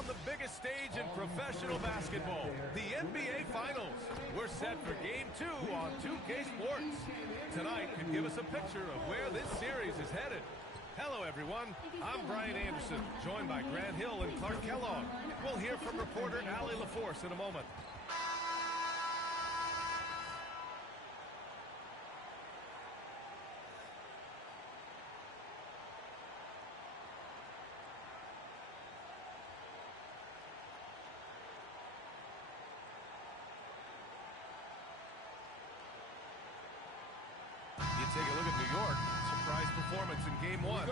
on the biggest stage in professional basketball, the NBA Finals. We're set for Game 2 on 2K Sports. Tonight could give us a picture of where this series is headed. Hello, everyone. I'm Brian Anderson, joined by Grant Hill and Clark Kellogg. We'll hear from reporter Allie LaForce in a moment. Take a look at New York. Surprise performance in Game 1.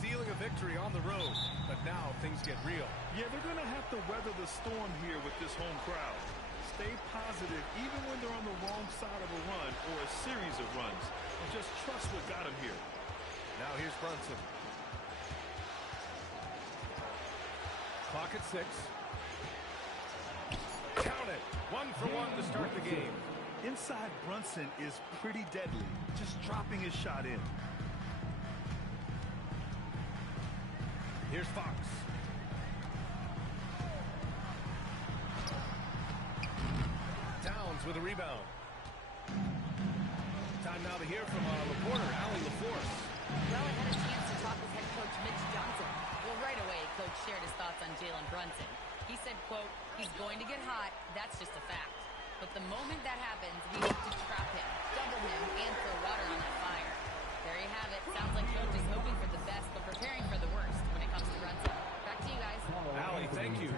Stealing a victory on the road. But now things get real. Yeah, they're going to have to weather the storm here with this home crowd. Stay positive even when they're on the wrong side of a run or a series of runs. And just trust what got them here. Now here's Brunson. Clock at 6. Count it. 1 for 1 to start the game. Inside Brunson is pretty deadly, just dropping his shot in. Here's Fox. Downs with a rebound. Time now to hear from our reporter, Allie LaForce. Well, I had a chance to talk with head coach Mitch Johnson. Well, right away, coach shared his thoughts on Jalen Brunson. He said, quote, "He's going to get hot. That's just a fact. But the moment that happens, we need to trap him, double him, and throw water on that fire." There you have it. Sounds like coach is hoping for the best, but preparing for the worst when it comes to Brunson. Back to you guys. Allie, thank you.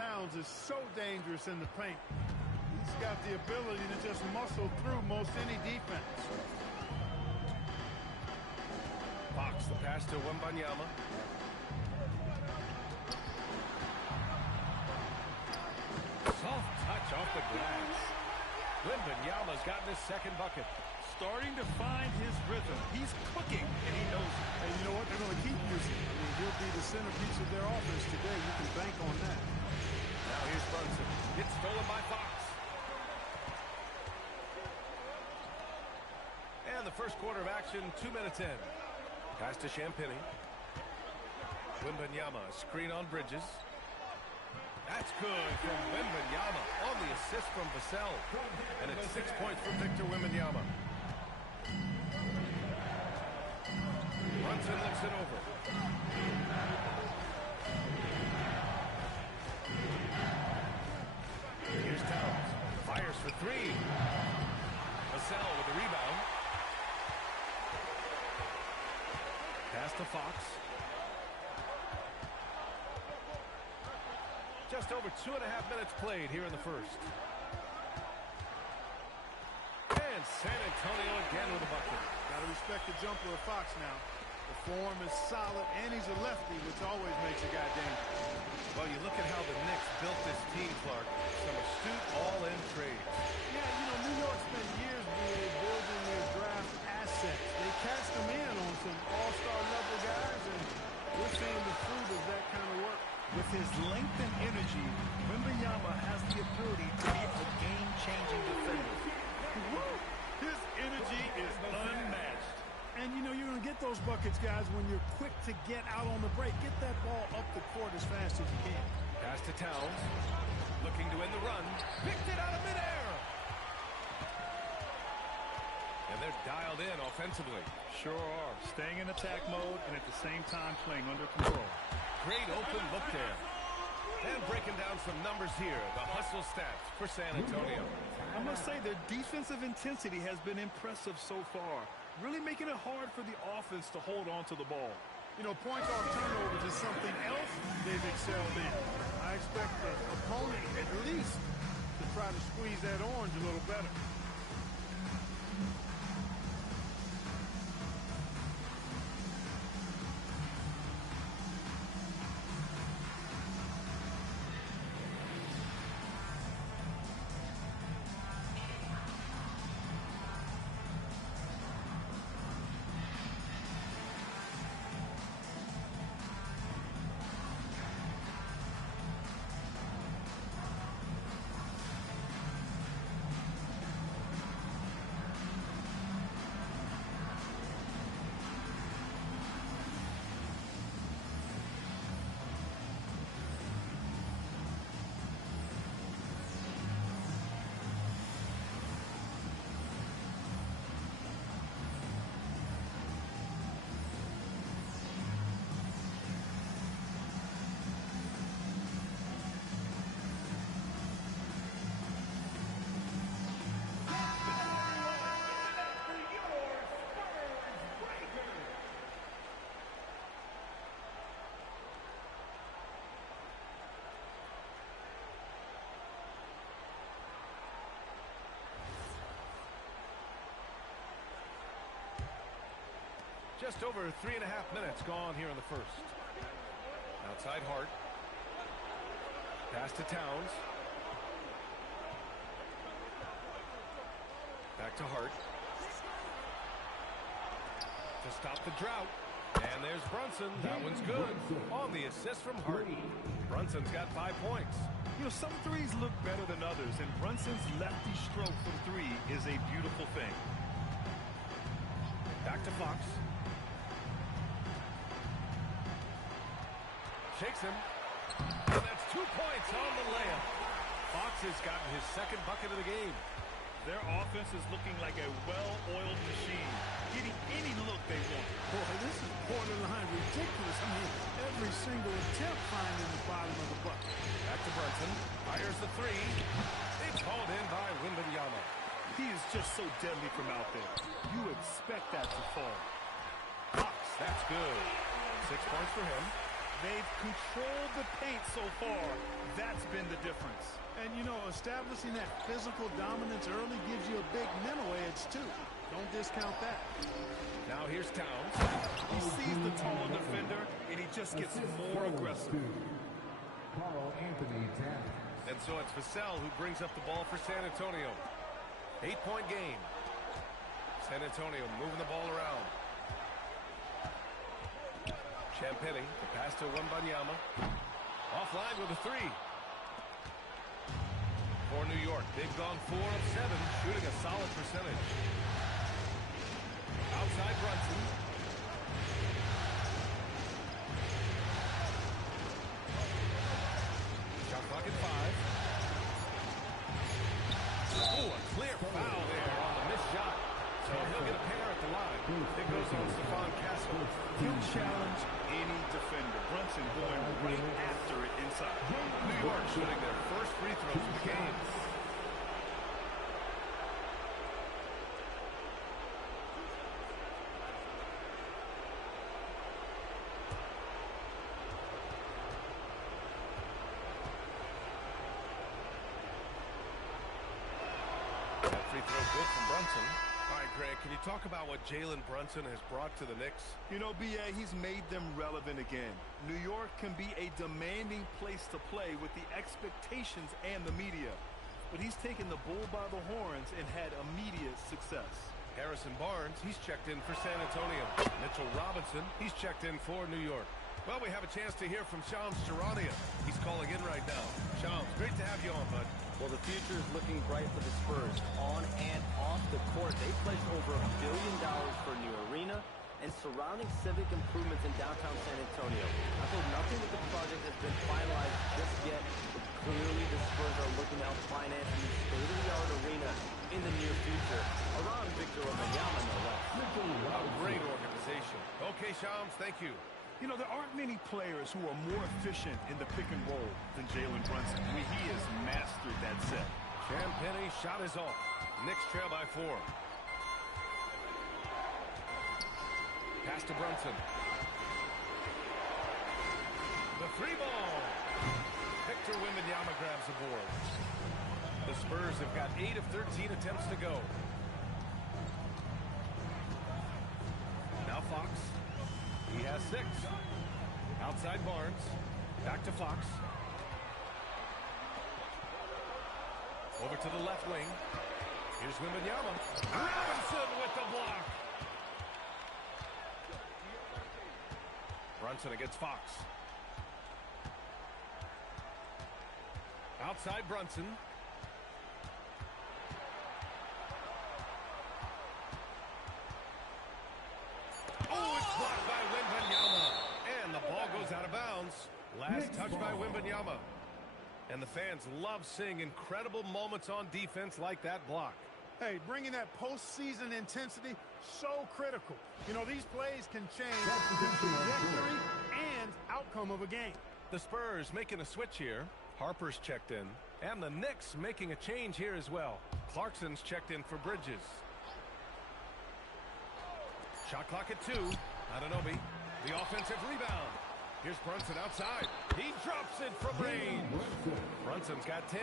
Towns is so dangerous in the paint. He's got the ability to just muscle through most any defense. Fox, the pass to Wembanyama. Soft touch off the glass. Wembanyama's gotten his second bucket. Starting to find his rhythm. He's cooking, and he knows it. And you know what? They're going to keep using him. I mean, he'll be the centerpiece of their offense today. You can bank on that. Now here's Brunson. It's stolen by Fox. And the first quarter of action, 2 minutes in. Pass to Champagny. Wembanyama, screen on Bridges. That's good from Wembanyama on the assist from Vassell. And it's 6 points for Victor Wembanyama. Brunson looks it over. Here's Towns. Fires for 3. Vassell with the rebound. Pass to Fox. Just over 2.5 minutes played here in the first. And San Antonio again with a bucket. Got to respect the jumper of Fox now. The form is solid, and he's a lefty, which always makes a guy dangerous. Well, you look at how the Knicks built this team, Clark. Some astute all-in trades. Yeah, you know, New York spent years building their draft assets. They cashed them in on some all-star level guys, and we're seeing the fruit of that kind of work. With his length and energy, Wembanyama has the ability to be a game-changing defender. His energy is unmatched. And, you know, you're going to get those buckets, guys, when you're quick to get out on the break. Get that ball up the court as fast as you can. Pass to Towns. Looking to end the run. Picked it out of midair. And they're dialed in offensively. Sure are. Staying in attack mode and at the same time playing under control. Great open look there. And breaking down some numbers here. The hustle stats for San Antonio. I must say their defensive intensity has been impressive so far. Really making it hard for the offense to hold on to the ball. You know, points off turnovers is something else they've excelled in. I expect the opponent at least to try to squeeze that orange a little better. Just over 3.5 minutes gone here in the first. Outside Hart. Pass to Towns. Back to Hart. To stop the drought. And there's Brunson. That one's good. On the assist from Hart. Brunson's got 5 points. You know, some threes look better than others, and Brunson's lefty stroke from three is a beautiful thing. Back to Fox. Shakes him. And that's 2 points on the layup. Fox has gotten his second bucket of the game. Their offense is looking like a well-oiled machine, getting any look they want. Boy, this is borderline ridiculous. I mean, every single attempt finding the bottom of the bucket. Back to Brunson. Fires the three. It's hauled in by Wembanyama. He is just so deadly from out there. You expect that to fall. Fox, that's good. 6 points for him. They've controlled the paint so far. That's been the difference. And, you know, establishing that physical dominance early gives you a big mental edge, too. Don't discount that. Now here's Towns. He sees the tall defender, and he just gets more aggressive. And so it's Vassell who brings up the ball for San Antonio. 8-point game. San Antonio moving the ball around. Champagny, the pass to Wembanyama. Offline with a three. For New York, they've gone 4 of 7, shooting a solid percentage. Outside Brunson. Shot clock at 5. Oh, a clear foul there on the missed shot. So he'll get a pair at the line. It goes on Stephon Castle. He'll challenge any defender. Brunson going right after it inside. New York shooting their first free throws of the game. That free throw good from Brunson. All right, Grant, can you talk about what Jalen Brunson has brought to the Knicks? You know, B.A., he's made them relevant again. New York can be a demanding place to play with the expectations and the media. But he's taken the bull by the horns and had immediate success. Harrison Barnes, he's checked in for San Antonio. Mitchell Robinson, he's checked in for New York. Well, we have a chance to hear from Shams Charania. He's calling in right now. Shams, great to have you on, bud. Well, the future is looking bright for the Spurs on and off the court. They pledged over $1 billion for a new arena and surrounding civic improvements in downtown San Antonio. I feel nothing with the project has been finalized just yet, but clearly the Spurs are looking to help finance the state-of-the-art arena in the near future around Victor Wembanyama, no less. A great organization. Okay, Shams, thank you. You know, there aren't many players who are more efficient in the pick and roll than Jalen Brunson. I mean, he has mastered that set. Champagny shot is off. Knicks trail by 4. Pass to Brunson. The three ball. Victor Wembanyama grabs the board. The Spurs have got 8 of 13 attempts to go. Now Fox. He has 6. Outside Barnes. Back to Fox. Over to the left wing. Here's Wembanyama. Robinson with the block. Brunson against Fox. Outside Brunson. Oh, it's blocked by Wembanyama. And the ball goes out of bounds. Last touch by Wembanyama. And the fans love seeing incredible moments on defense like that block. Hey, bringing that postseason intensity, so critical. You know, these plays can change the trajectory and outcome of a game. The Spurs making a switch here. Harper's checked in. And the Knicks making a change here as well. Clarkson's checked in for Bridges. Shot clock at 2. Anunoby, the offensive rebound. Here's Brunson outside. He drops it from range. Brunson's got 10.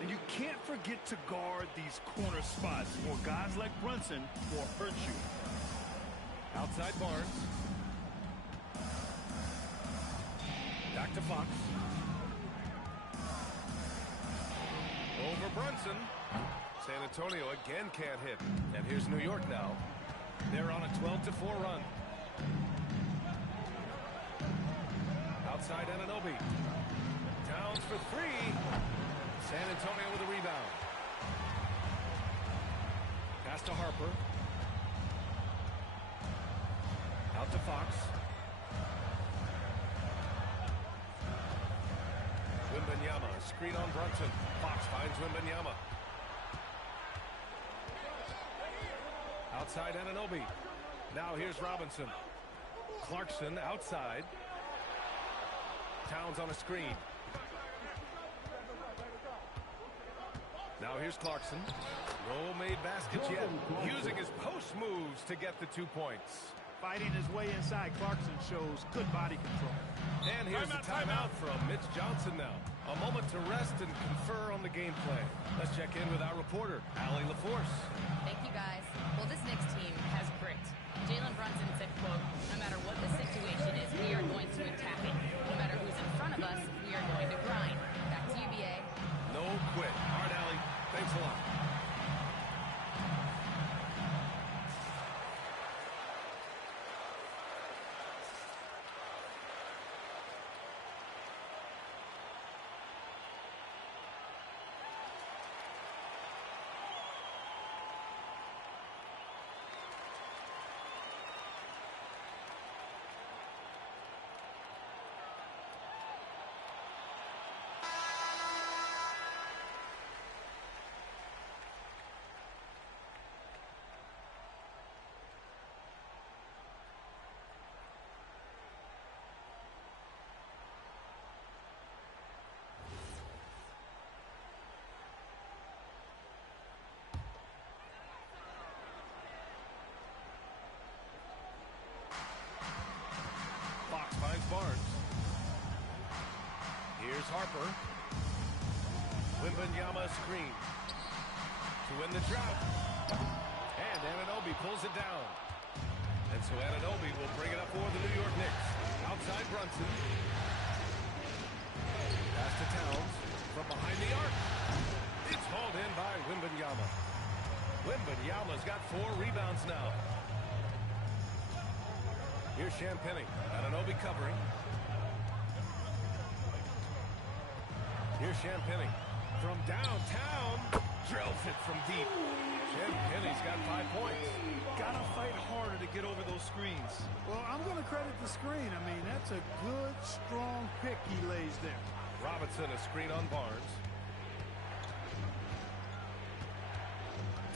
And you can't forget to guard these corner spots, or guys like Brunson will hurt you. Outside Barnes. Back to Fox. Over Brunson. San Antonio again can't hit. And here's New York now. They're on a 12-4 run. Outside Anunoby. Towns for three. San Antonio with a rebound. Pass to Harper. Out to Fox. Wembanyama, screen on Brunson. Fox finds Wembanyama. Outside Anunoby. Now here's Robinson. Clarkson outside. Towns on a screen. Now here's Clarkson. No made baskets yet. Using his post moves to get the 2 points. Fighting his way inside, Clarkson shows good body control. And here's the timeout from Mitch Johnson now. A moment to rest and confer on the game plan. Let's check in with our reporter, Allie LaForce. Thank you, guys. Well, this Knicks team has grit. Jalen Brunson said, quote, no matter what the situation is, we are going to attack it. No matter who's in front of us, we are going to grind. Back to you, BA. No quit. All right, Allie. Thanks a lot. Barnes. Here's Harper. Wembanyama screen to win the drought. And Anunoby pulls it down. And so Anunoby will bring it up for the New York Knicks. Outside Brunson. Pass to Towns from behind the arc. It's hauled in by Wembanyama. Wembanyama's got 4 rebounds now. Here's Champagnie. Anunoby covering. Here's Champagnie. From downtown. Drills it from deep. Champagnie's got 5 points. Gotta fight harder to get over those screens. Well, I'm going to credit the screen. I mean, that's a good, strong pick he lays there. Robinson, a screen on Barnes.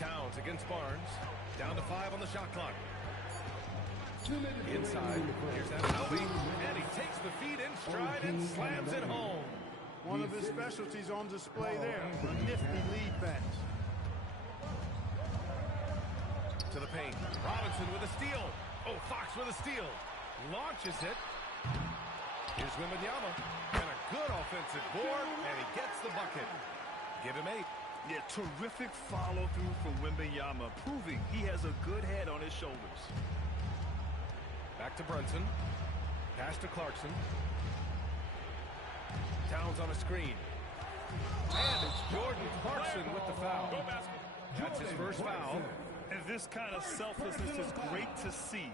Towns against Barnes. Down to 5 on the shot clock. Inside, here's Anunoby, and he takes the feed in stride and slams it home. One of his specialties on display there, a nifty lead pass. To the paint, Robinson with a steal. Oh, Fox with a steal. Launches it. Here's Wembanyama, and a good offensive board, and he gets the bucket. Give him 8. Yeah, terrific follow-through from Wembanyama, proving he has a good head on his shoulders. Back to Brunson. Pass to Clarkson. Towns on a screen. And it's Jordan Clarkson with the foul. That's his first foul. And this kind of selflessness is great to see.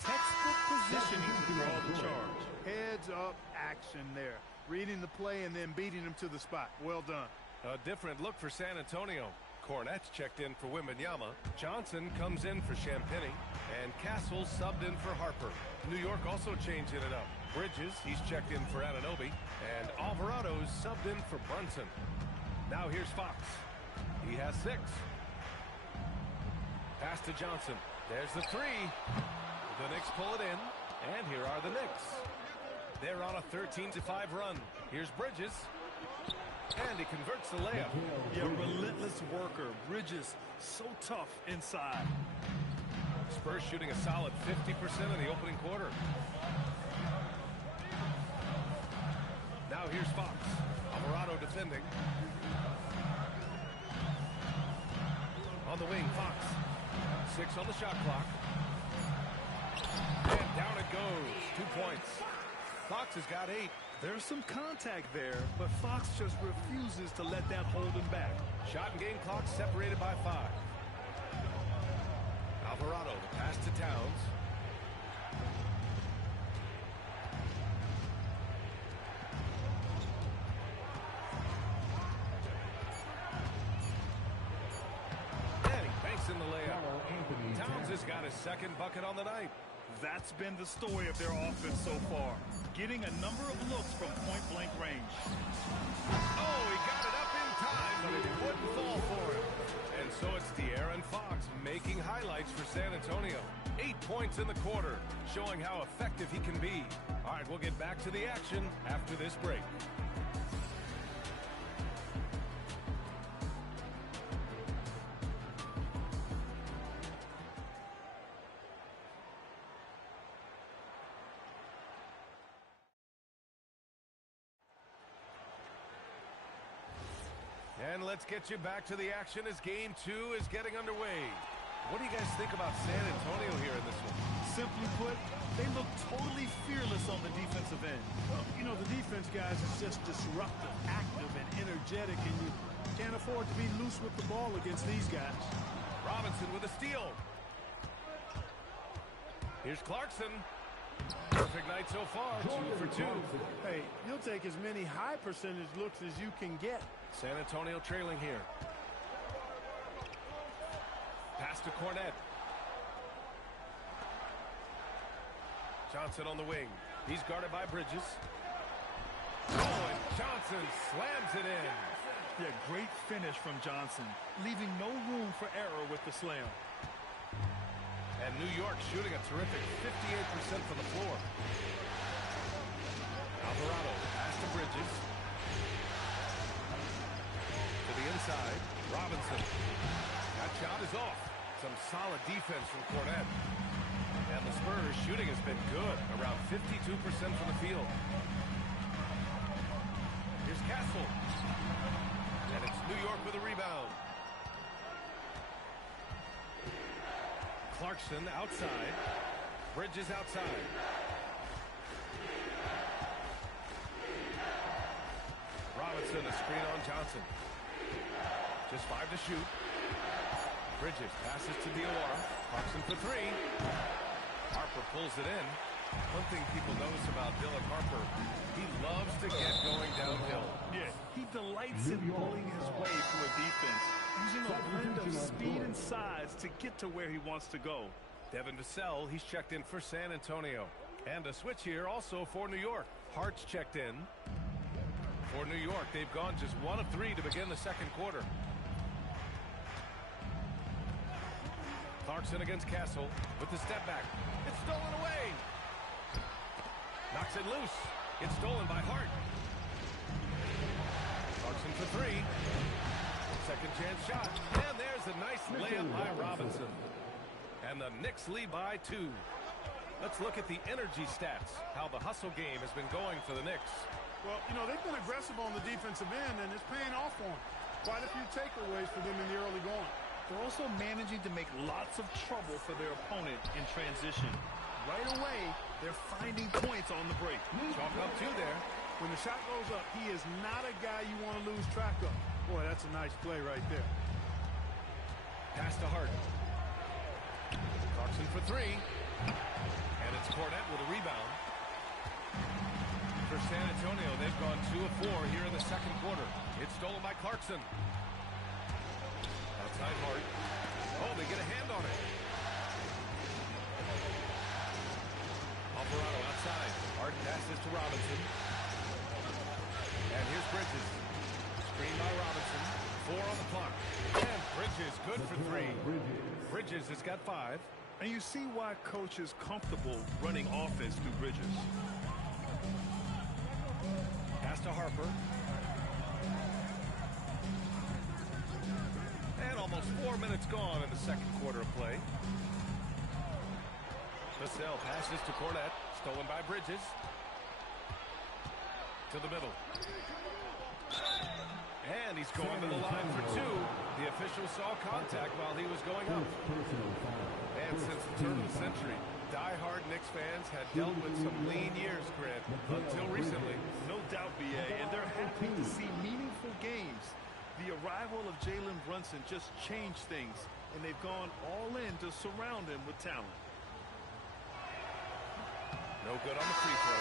Textbook positioning to draw the charge. Heads up action there. Reading the play and then beating him to the spot. Well done. A different look for San Antonio. Cornette's checked in for Wembanyama. Johnson comes in for Champagnie. And Castle subbed in for Harper. New York also changing it up. Bridges, he's checked in for Anunoby. And Alvarado's subbed in for Brunson. Now here's Fox. He has 6. Pass to Johnson. There's the 3. The Knicks pull it in. And here are the Knicks. They're on a 13-5 run. Here's Bridges. And he converts the layup. Yeah, relentless worker. Bridges, so tough inside. Spurs shooting a solid 50% in the opening quarter. Now here's Fox. Alvarado defending. On the wing, Fox. 6 on the shot clock. goes. 2 points. Fox has got 8. There's some contact there, but Fox just refuses to let that hold him back. Shot and game clock separated by 5. Alvarado, the pass to Towns. And he banks in the layup. Towns has got his second bucket on the night. That's been the story of their offense so far. Getting a number of looks from point-blank range. Oh, he got it up in time, but it wouldn't fall for him. And so it's De'Aaron Fox making highlights for San Antonio. 8 points in the quarter, showing how effective he can be. All right, we'll get back to the action after this break. And let's get you back to the action as Game 2 is getting underway. What do you guys think about San Antonio here in this one? Simply put, they look totally fearless on the defensive end. Well, you know, the defense, guys, is just disruptive, active, and energetic, and you can't afford to be loose with the ball against these guys. Robinson with a steal. Here's Clarkson. Perfect night so far, 2 for 2. Hey, you'll take as many high percentage looks as you can get. San Antonio trailing here. Pass to Cornette. Johnson on the wing. He's guarded by Bridges. Oh, and Johnson slams it in. Yeah, great finish from Johnson, leaving no room for error with the slam. And New York shooting a terrific 58% from the floor. Alvarado, pass to Bridges. To the inside, Robinson. That shot is off. Some solid defense from Cornette. And the Spurs shooting has been good, around 52% from the field. Here's Castle. And it's New York with a rebound. Clarkson outside. Bridges outside. Robinson, a screen on Johnson. Just 5 to shoot. Bridges passes to Diawara. Clarkson for 3. Harper pulls it in. One thing people notice about Dylan Harper, he loves to get going downhill. Yeah, he delights in pulling his way through a defense, using a blend of speed and size to get to where he wants to go. Devin Vassell, he's checked in for San Antonio. And a switch here also for New York. Hart's checked in. For New York, they've gone just 1 of 3 to begin the second quarter. Clarkson against Castle with the step back. It's stolen away. Knocks it loose. It's stolen by Hart. Clarkson for 3. Second chance shot. And there's a nice layup by Robinson. And the Knicks lead by 2. Let's look at the energy stats. How the hustle game has been going for the Knicks. Well, you know, they've been aggressive on the defensive end, and it's paying off for them. Quite a few takeaways for them in the early going. They're also managing to make lots of trouble for their opponent in transition. Right away, they're finding points on the break. Chalk up 2 there. When the shot goes up, he is not a guy you want to lose track of. Boy, that's a nice play right there. Pass to Hart. Clarkson for 3. And it's Cornette with a rebound. For San Antonio, they've gone 2 of 4 here in the second quarter. It's stolen by Clarkson. Outside Hart. Oh, they get a hand on it. Alvarado outside. Hart passes to Robinson. And here's Bridges. Screen by Robinson. 4 on the clock. And Bridges good for 3. Bridges has got 5. And you see why coach is comfortable running offense through Bridges. Pass to Harper. And almost 4 minutes gone in the second quarter of play. Vassell passes to Cornette. Stolen by Bridges. To the middle. And he's going to the line for 2. The official saw contact while he was going up. And since the turn of the century, Die-hard Knicks fans had dealt with some lean years, Grant, until recently. No doubt, B.A., and they're happy to see meaningful games. The arrival of Jalen Brunson just changed things, and they've gone all in to surround him with talent. No good on the free throw.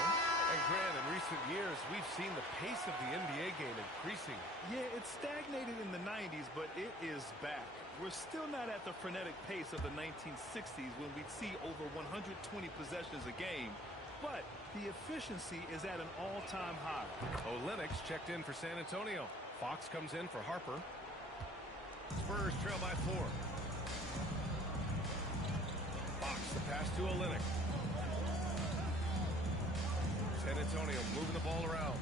And Grant, in recent years, we've seen the pace of the NBA game increasing. Yeah, it stagnated in the 90s, but it is back. We're still not at the frenetic pace of the 1960s when we'd see over 120 possessions a game, but the efficiency is at an all-time high. Olynyk's checked in for San Antonio. Fox comes in for Harper. Spurs trail by 4. Fox, the pass to Olynyk. San Antonio moving the ball around.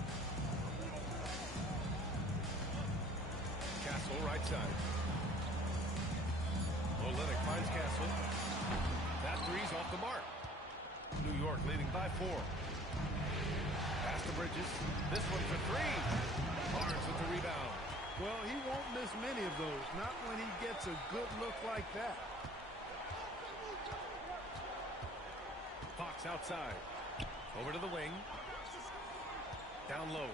Castle, right side. Olynyk finds Castle. That three's off the mark. New York leading by 4. Pass to Bridges. This one for 3. Barnes with the rebound. Well, he won't miss many of those, not when he gets a good look like that. Fox outside. Over to the wing. Down low.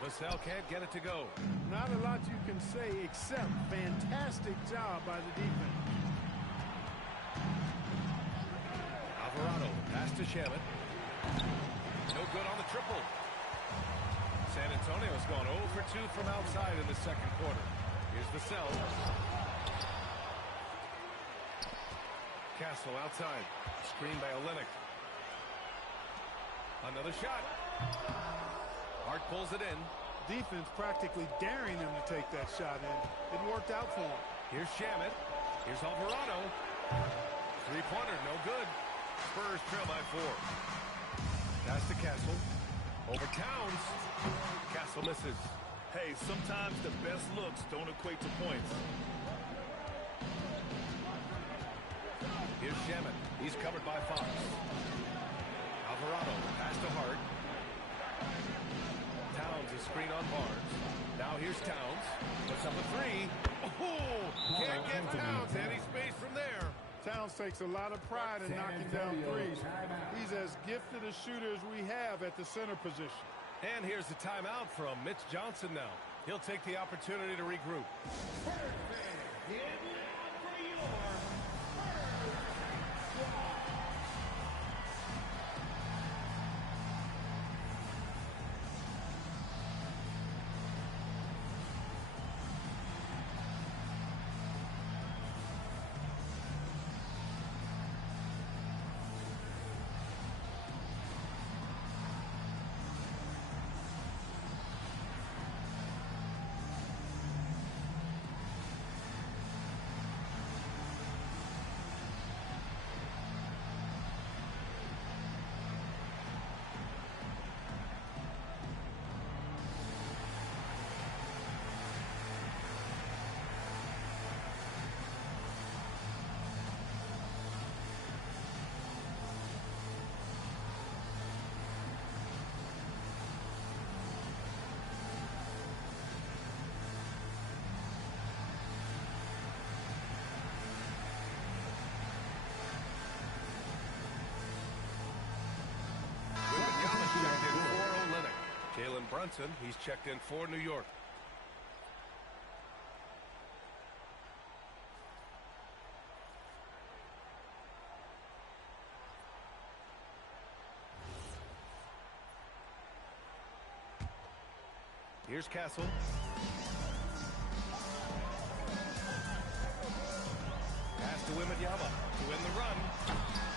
Vassell can't get it to go. Not a lot you can say except fantastic job by the defense. Alvarado, pass to Shamet. No good on the triple. San Antonio's gone 0 for 2 from outside in the second quarter. Here's Vassell. Castle outside. Screen by Olynyk. Another shot. Hart pulls it in. Defense practically daring him to take that shot in. It worked out for him. Here's Shamet. Here's Alvarado. Three-pointer, no good. Spurs trail by 4. Pass to Castle. Over Towns. Castle misses. Hey, sometimes the best looks don't equate to points. Here's Shamet. He's covered by Fox. Alvarado, pass to Hart. Towns is screen on Barnes. Now here's Towns. Puts up a 3. Oh, can't get Towns any space from there. Towns takes a lot of pride in knocking down threes. He's as gifted a shooter as we have at the center position. And here's the timeout from Mitch Johnson now. He'll take the opportunity to regroup. Jalen Brunson, he's checked in for New York. Here's Castle. Pass to Wembanyama to win the run.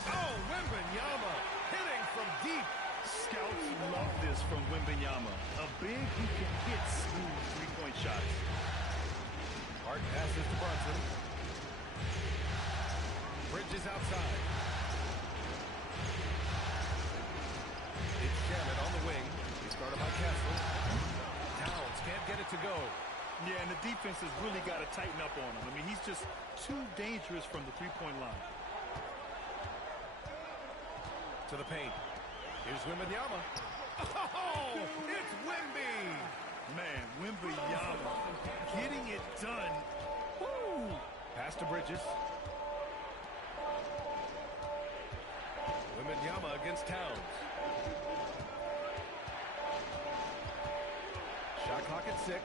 Oh, Wembanyama hitting from deep. Scouts love this from Wembanyama. A big who can hit smooth three-point shots. Hart passes to Brunson. Bridges outside. It's Shamet on the wing. He's guarded by Castle. Towns can't get it to go. Yeah, and the defense has really got to tighten up on him. I mean, he's just too dangerous from the three-point line. To the paint. Here's Wembanyama. Oh, it's Wemby. Man, Wembanyama getting it done. Woo! Pass to Bridges. Wembanyama against Towns. Shot clock at 6.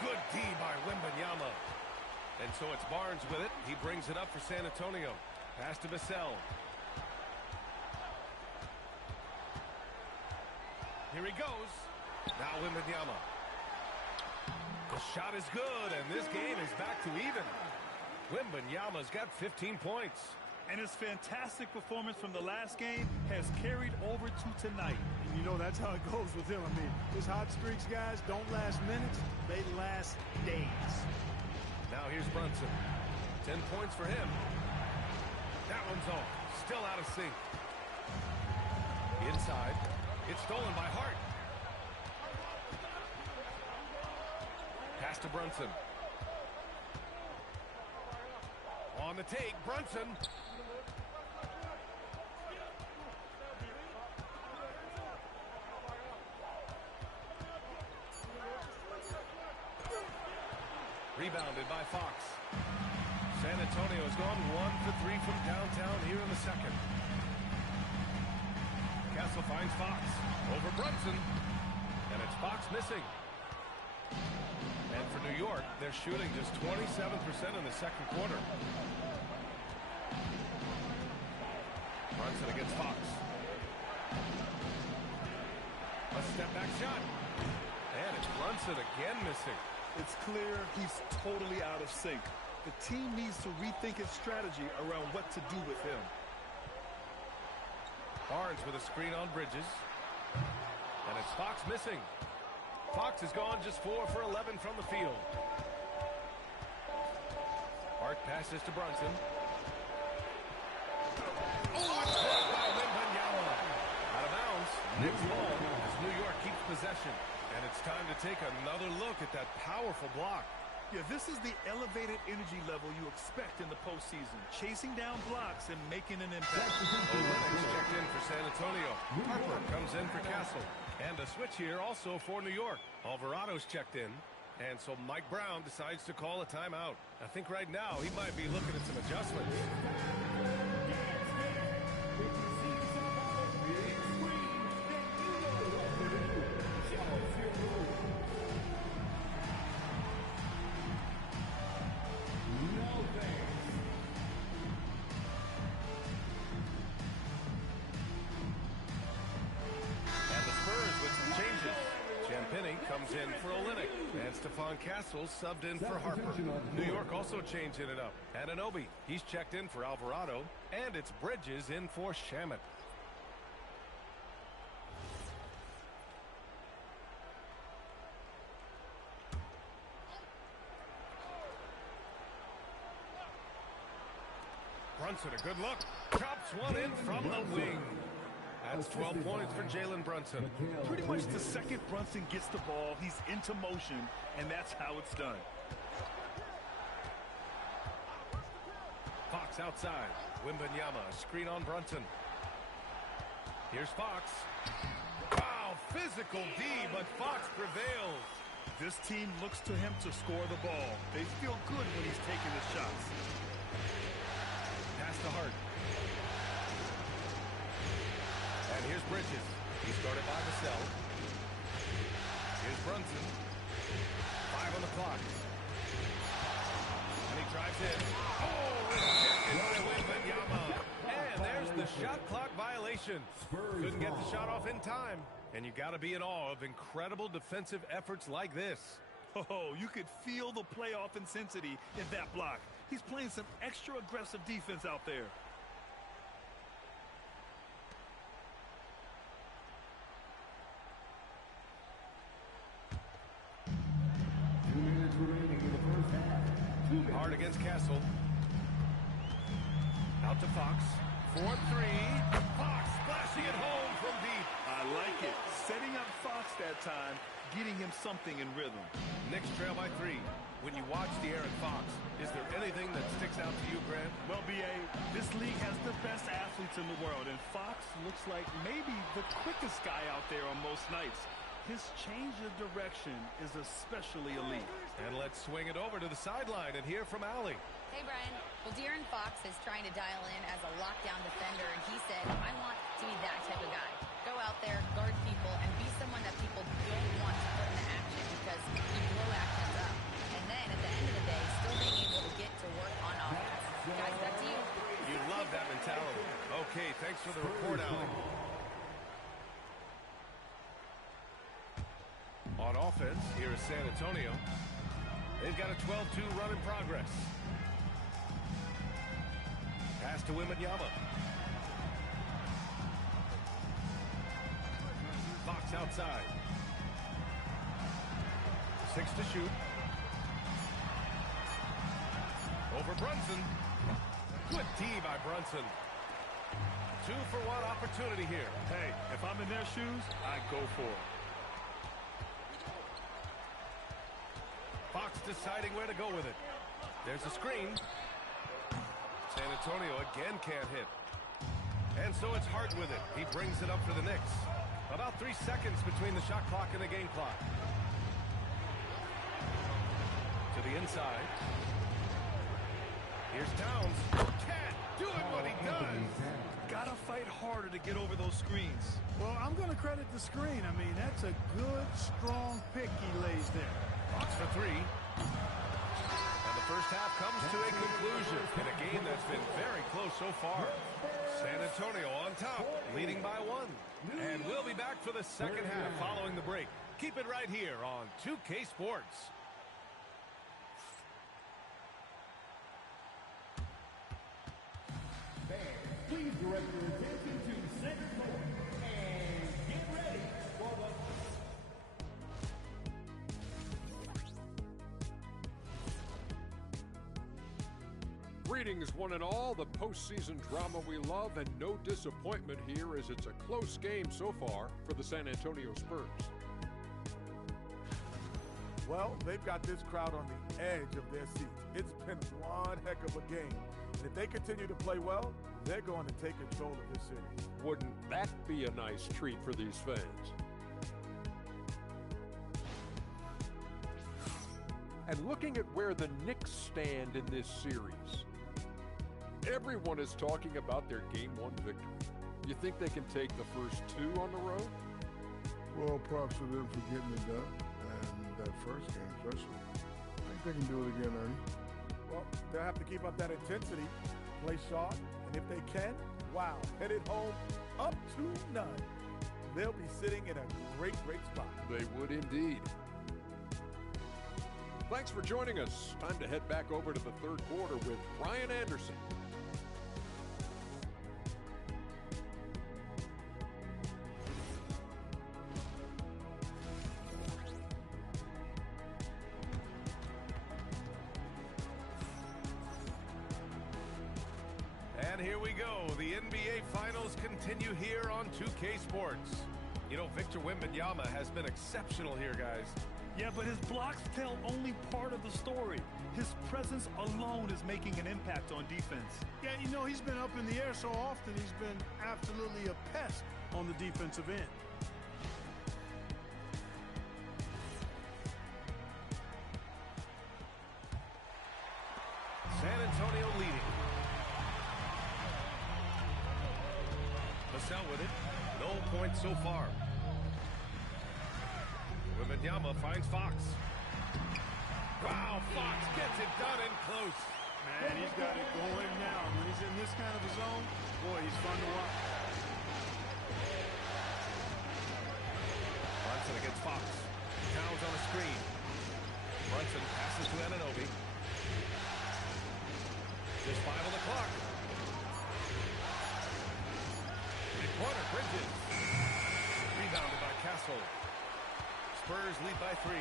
Good D by Wembanyama. And so it's Barnes with it. He brings it up for San Antonio. Pass to Vassell. Here he goes. Now Wembanyama. The shot is good, and this game is back to even. Wembanyama's got 15 points. And his fantastic performance from the last game has carried over to tonight. And you know that's how it goes with him. I mean, his hot streaks, guys, don't last minutes. They last days. Now here's Brunson. 10 points for him. That one's off. Still out of sync. Inside. It's stolen by Hart. Pass to Brunson. On the take, Brunson. Rebounded by Fox. San Antonio's gone 1 for 3 from downtown here in the second. Castle finds Fox. Over Brunson. And it's Fox missing. And for New York, they're shooting just 27% in the second quarter. Brunson against Fox. A step-back shot. And it's Brunson again missing. It's clear he's totally out of sync. The team needs to rethink its strategy around what to do with him. Barnes with a screen on Bridges. And it's Fox missing. Fox has gone just 4 for 11 from the field. Hart passes to Brunson. By Wembanyama. Out of bounds. Knicks ball as New York keeps possession. And it's time to take another look at that powerful block. Yeah, this is the elevated energy level you expect in the postseason. Chasing down blocks and making an impact. Olympics checked in for San Antonio. Harper comes in for Castle. And a switch here also for New York. Alvarado's checked in. And so Mike Brown decides to call a timeout. I think right now he might be looking at some adjustments. Comes in for Olynyk. And Stephon Castle subbed in for Harper. New York also changing it up. Anunoby, he's checked in for Alvarado. And it's Bridges in for Shamet. Brunson, a good look. Chops one in from the wing. That's 12 points for Jalen Brunson. Pretty much the second Brunson gets the ball, he's into motion, and that's how it's done. Fox outside. Wembanyama, screen on Brunson. Here's Fox. Wow, physical D, but Fox prevails. This team looks to him to score the ball. They feel good when he's taking the shots. Pass to Hart. And here's Bridges. He's guarded by Vassell. Here's Brunson. 5 on the clock. And he drives in. Oh, rejected by Wembanyama. And there's the shot clock violation. Couldn't get the shot off in time. And you got to be in awe of incredible defensive efforts like this. Oh, you could feel the playoff intensity in that block. He's playing some extra aggressive defense out there. Hard against Castle. Out to Fox. 4-3. Fox splashing it home from deep. I like it. Setting up Fox that time, getting him something in rhythm. Knicks trail by 3. When you watch De'Aaron Fox, is there anything that sticks out to you, Grant? Well, B.A., this league has the best athletes in the world, and Fox looks like maybe the quickest guy out there on most nights. His change of direction is especially elite. And let's swing it over to the sideline and hear from Allie. Hey, Brian. Well, De'Aaron Fox is trying to dial in as a lockdown defender, and he said, I want to be that type of guy. Go out there, guard people, and be someone that people don't want to put into action because you blow actions up. And then, at the end of the day, still being able to get to work on offense. Guys, back to you. You love that mentality. Okay, thanks for the report, Allie. On offense, here is San Antonio. They've got a 12-2 run in progress. Pass to Wembanyama. Fox outside. 6 to shoot. Over Brunson. Good D by Brunson. 2-for-1 opportunity here. Hey, if I'm in their shoes, I go for it. Fox deciding where to go with it. There's a screen. San Antonio again can't hit. And so it's Hart with it. He brings it up for the Knicks. About 3 seconds between the shot clock and the game clock. To the inside. Here's Towns. Cat doing what he does. Gotta fight harder to get over those screens. Well, I'm going to credit the screen. I mean, that's a good, strong pick he lays there. Fox for 3. And the first half comes to a conclusion in a game that's been very close so far. San Antonio on top, leading by 1. And we'll be back for the second half following the break. Keep it right here on 2K Sports. Please direct your attention to center court and get ready for the... Greetings, one and all. The postseason drama we love, and no disappointment here as it's a close game so far for the San Antonio Spurs. Well, they've got this crowd on the edge of their seats. It's been one heck of a game. And if they continue to play well, they're going to take control of this series. Wouldn't that be a nice treat for these fans? And looking at where the Knicks stand in this series, everyone is talking about their Game 1 victory. You think they can take the first 2 on the road? Well, props to them for getting it done. And that first game, especially. I think they can do it again, Ernie. Well, they'll have to keep up that intensity, play sharp, and if they can, wow, head it home up to none. They'll be sitting in a great, great spot. They would indeed. Thanks for joining us. Time to head back over to the third quarter with Brian Anderson. And here we go. The NBA Finals continue here on 2K Sports. You know, Victor Wembanyama has been exceptional here, guys. Yeah, but his blocks tell only part of the story. His presence alone is making an impact on defense. Yeah, you know, he's been up in the air so often, he's been absolutely a pest on the defensive end. San Antonio leading. Vassell with it. No points so far. Wembanyama finds Fox. Wow, Fox gets it done in close. Man, he's got it going now. When he's in this kind of a zone, boy, he's fun to watch. Brunson against Fox. Towns on the screen. Brunson passes to Anunoby. Just 5 on the clock. Mid-corner, Bridges. Rebounded by Castle. Spurs lead by 3.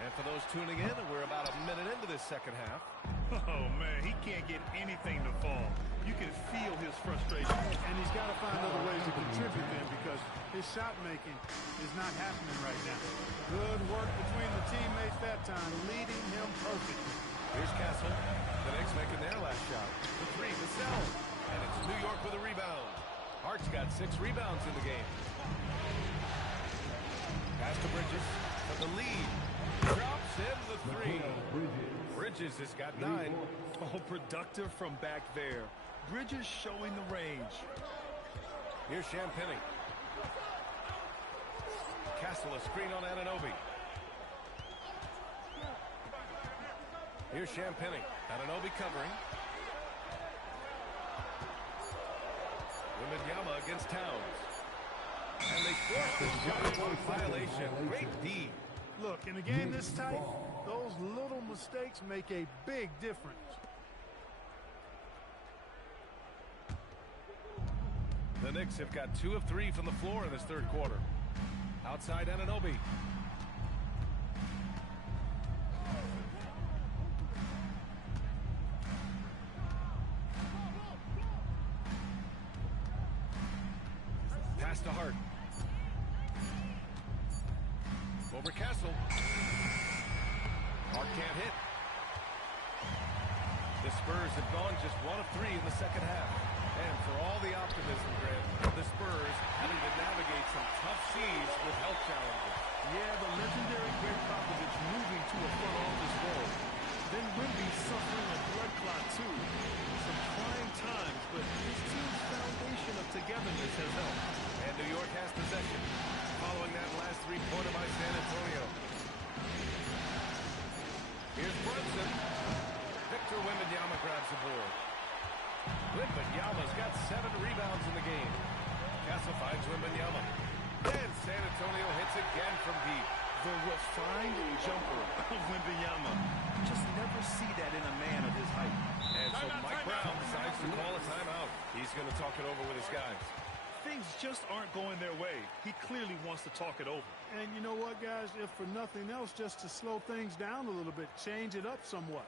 And for those tuning in, we're about a minute into this second half. Oh, man, he can't get anything to fall. You can feel his frustration. And he's got to find other ways to contribute then because his shot making is not happening right now. Good work between the teammates that time, leading him perfectly. Here's Castle. The Knicks making their last shot. The three to sell. And it's New York with a rebound. Hart's got 6 rebounds in the game. Pass to Bridges for the lead. Drops in the 3. Bridges has got 9. Oh, productive from back there. Bridges showing the range. Here's Champagny. Castle a screen on Anunoby. Here's Champagny. Anunoby covering. Wembanyama against Towns. And they force the shot clock violation. Great D. Look, in a game this tight, those little mistakes make a big difference. The Knicks have got 2 of 3 from the floor in this third quarter. Outside Anunoby. Pass to Hart. Over Castle. Hart can't hit. The Spurs have gone just 1 of 3 in the second half. And for all the optimism, Grant, the Spurs having to navigate some tough seas with health challenges. Yeah, the legendary Greg Popovich moving to a front office role. Then Wemby suffering a blood clot, too. Some trying times, but his team's foundation of togetherness has helped. And New York has possession, following that last 3-pointer by San Antonio. Here's Brunson. Victor Wembanyama grabs the board. Wembanyama's got 7 rebounds in the game. Castle finds Wembanyama. And San Antonio hits again from deep. The refined jumper of Wembanyama. You just never see that in a man of his height. And so Mike Brown decides to call a timeout. He's going to talk it over with his guys. Things just aren't going their way. He clearly wants to talk it over. And you know what, guys? If for nothing else, just to slow things down a little bit, change it up somewhat.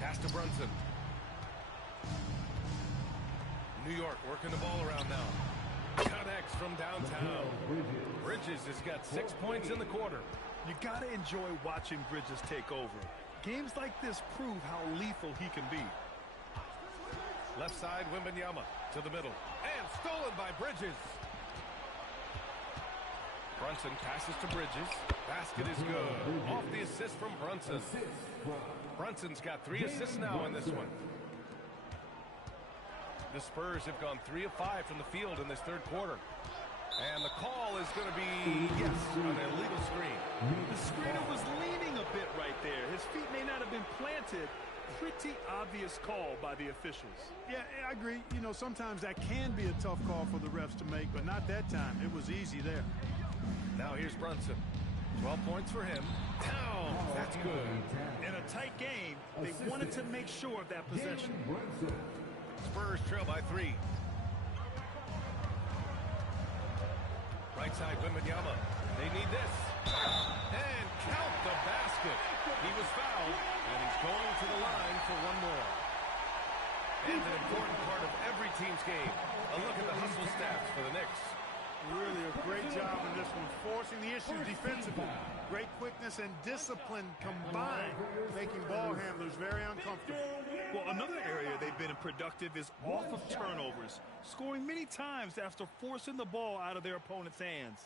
Pass to Brunson. New York working the ball around now. Connects from downtown. Bridges has got 6 points in the quarter. You gotta enjoy watching Bridges take over. Games like this prove how lethal he can be. Left side, Wembanyama to the middle. And stolen by Bridges. Brunson passes to Bridges. Basket is good. Off the assist from Brunson. Brunson's got 3 assists now in this one. The Spurs have gone 3 of 5 from the field in this third quarter. And the call is going to be, yes, an illegal screen. The screener was leaning a bit right there. His feet may not have been planted. Pretty obvious call by the officials. Yeah, I agree. You know, sometimes that can be a tough call for the refs to make, but not that time. It was easy there. Now here's Brunson. 12 points for him. Down. That's good. In a tight game, they wanted to make sure of that possession. Spurs trail by 3. Right side, Wembanyama. They need this. And count the basket. He was fouled, and he's going to the line for one more. And an important part of every team's game. A look at the hustle stats for the Knicks. Really a great job in this one, forcing the issue defensively. Great quickness and discipline combined, making ball handlers very uncomfortable. Well, another area they've been productive is off of turnovers, scoring many times after forcing the ball out of their opponent's hands.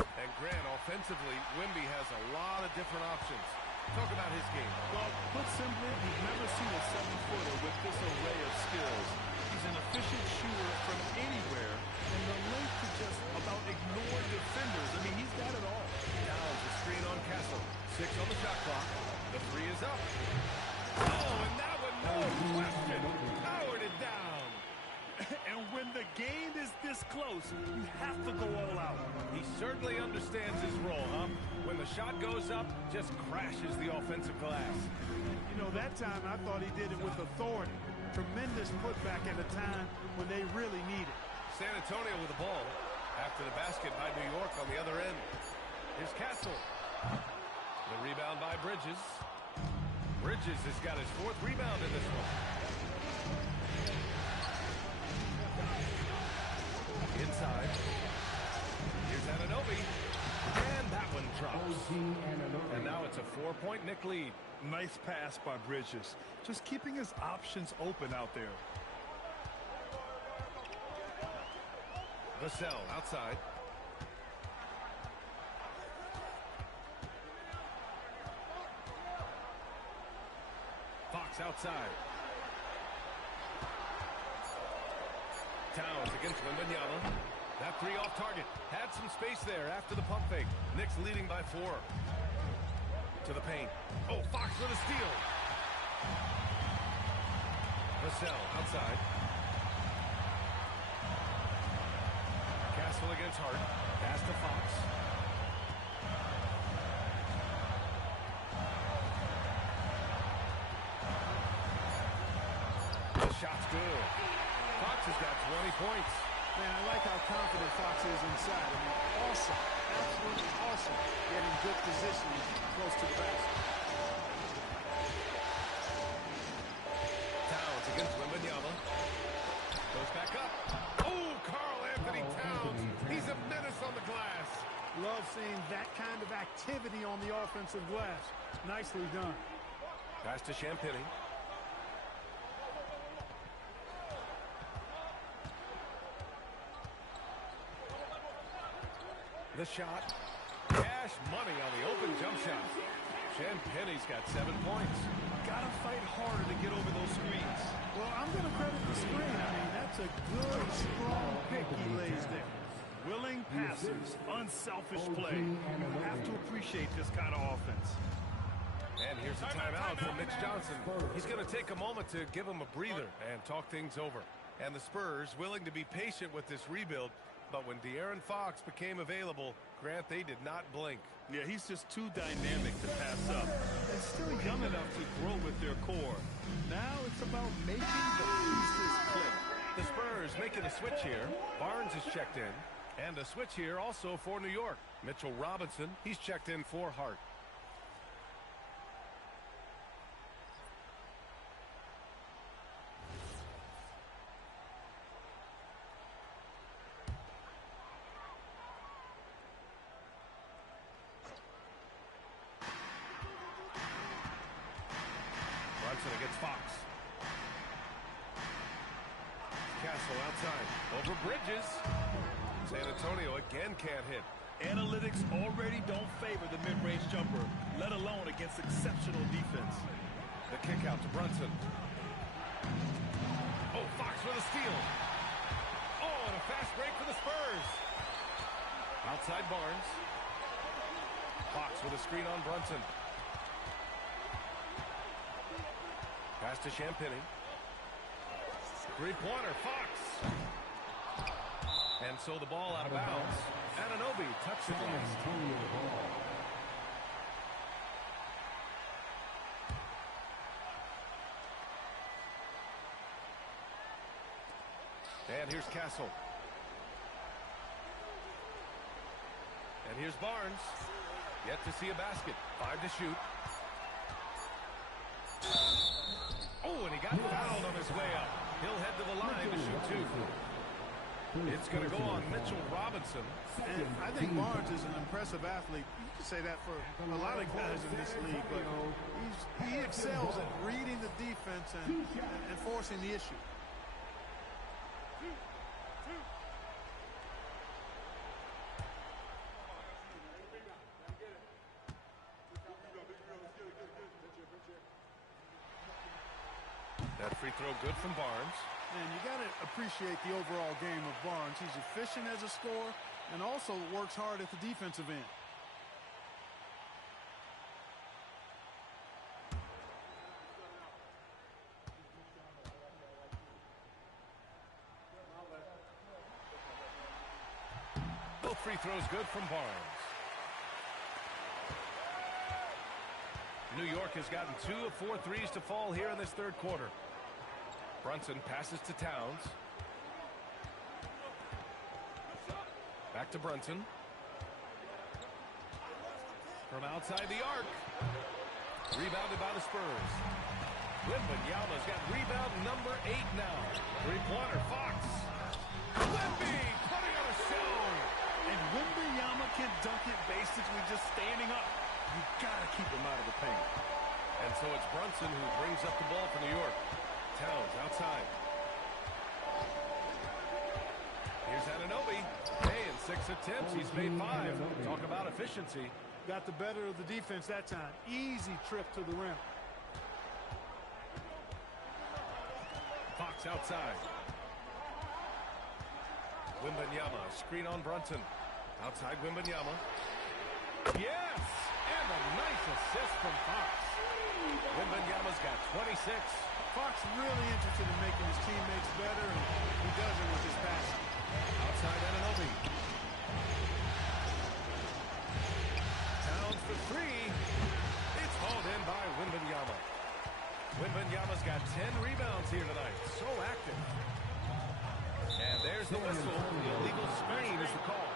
And Grant, offensively, Wemby has a lot of different options. Talk about his game. Well, put simply, you've never seen a 7-footer with this array of skills. He's an efficient shooter from anywhere, and the length to just about ignore defenders. I mean, he's got it all. Downs the screen on Castle. 6 on the shot clock. The 3 is up. Oh, and that one, no question, powered it down. And when the game is this close, you have to go all out. He certainly certainly understands his role, huh? When the shot goes up, just crashes the offensive glass. You know, that time I thought he did it with authority. Tremendous putback at a time when they really need it. San Antonio with the ball. After the basket by New York on the other end. Here's Castle. The rebound by Bridges. Bridges has got his 4th rebound in this one. Inside. Here's Anunoby. And that one drops. And now it's a 4-point Knick lead. Nice pass by Bridges. Just keeping his options open out there. Vassell outside. Fox outside. Towns against Wembanyama. That 3 off target. Had some space there after the pump fake. Knicks leading by 4. To the paint. Oh, Fox with a steal. Vassell outside. Castle against Hart. Pass to Fox. The shot's good. Fox has got 20 points. Man, I like how confident Fox is inside. I mean, awesome. Absolutely awesome. Getting good position close to the basket. Towns against Wembanyama. Goes back up. Oh, Karl Anthony Towns. He's a menace on the glass. Love seeing that kind of activity on the offensive glass. Nicely done. Pass to Champagny. The shot. Cash money on the open jump shot. Champagny's got 7 points. Gotta fight harder to get over those screens. Well, I'm going to credit the screen. I mean, that's a good, strong pick he lays there. Willing passers, unselfish play. You have to appreciate this kind of offense. And here's a timeout for Mitch Johnson. He's going to take a moment to give him a breather and talk things over. And the Spurs willing to be patient with this rebuild. But when De'Aaron Fox became available, Grant, they did not blink. Yeah, he's just too dynamic to pass up. And still young enough to grow with their core. Now it's about making the pieces click. The Spurs making a switch here. Barnes is checked in. And a switch here also for New York. Mitchell Robinson, he's checked in for Hart. Against Fox. Castle outside. Over Bridges. San Antonio again can't hit. Analytics already don't favor the mid-range jumper, let alone against exceptional defense. The kick out to Brunson. Oh, Fox with a steal. Oh, and a fast break for the Spurs. Outside Barnes. Fox with a screen on Brunson. Pass to Champagny. Three-pointer, Fox. And so the ball out of bounds. Anunoby touched it last. And here's Castle. And here's Barnes. Yet to see a basket. 5 to shoot. Oh, and he got fouled on his way up. He'll head to the line to shoot 2. It's going to go on Mitchell Robinson. And I think Barnes is an impressive athlete. You can say that for a lot of guys in this league, but he excels at reading the defense and forcing the issue. That free throw good from Barnes. And you got to appreciate the overall game of Barnes. He's efficient as a scorer and also works hard at the defensive end. free throw's good from Barnes. New York has gotten 2 of 4 threes to fall here in this third quarter. Brunson passes to Towns. Back to Brunson. From outside the arc. Rebounded by the Spurs. Wembanyama's got rebound number 8 now. Three-pointer, Fox. Wemby putting on a show. And Wembanyama can dunk it basically just standing up. You gotta keep him out of the paint. And so it's Brunson who brings up the ball for New York. Towns outside. Here's Anunoby. Hey, in 6 attempts, he's made 5. Talk about efficiency. Got the better of the defense that time. Easy trip to the rim. Fox outside. Wembanyama, screen on Brunson. Outside Wembanyama. Yes! And a nice assist from Fox. Wembanyama's got 26. Fox really interested in making his teammates better, and he does it with his passing. Outside Anunoby. Towns for 3. It's hauled in by Wembanyama. Wembanyama's got 10 rebounds here tonight. So active. And there's the whistle. The illegal screen is the call.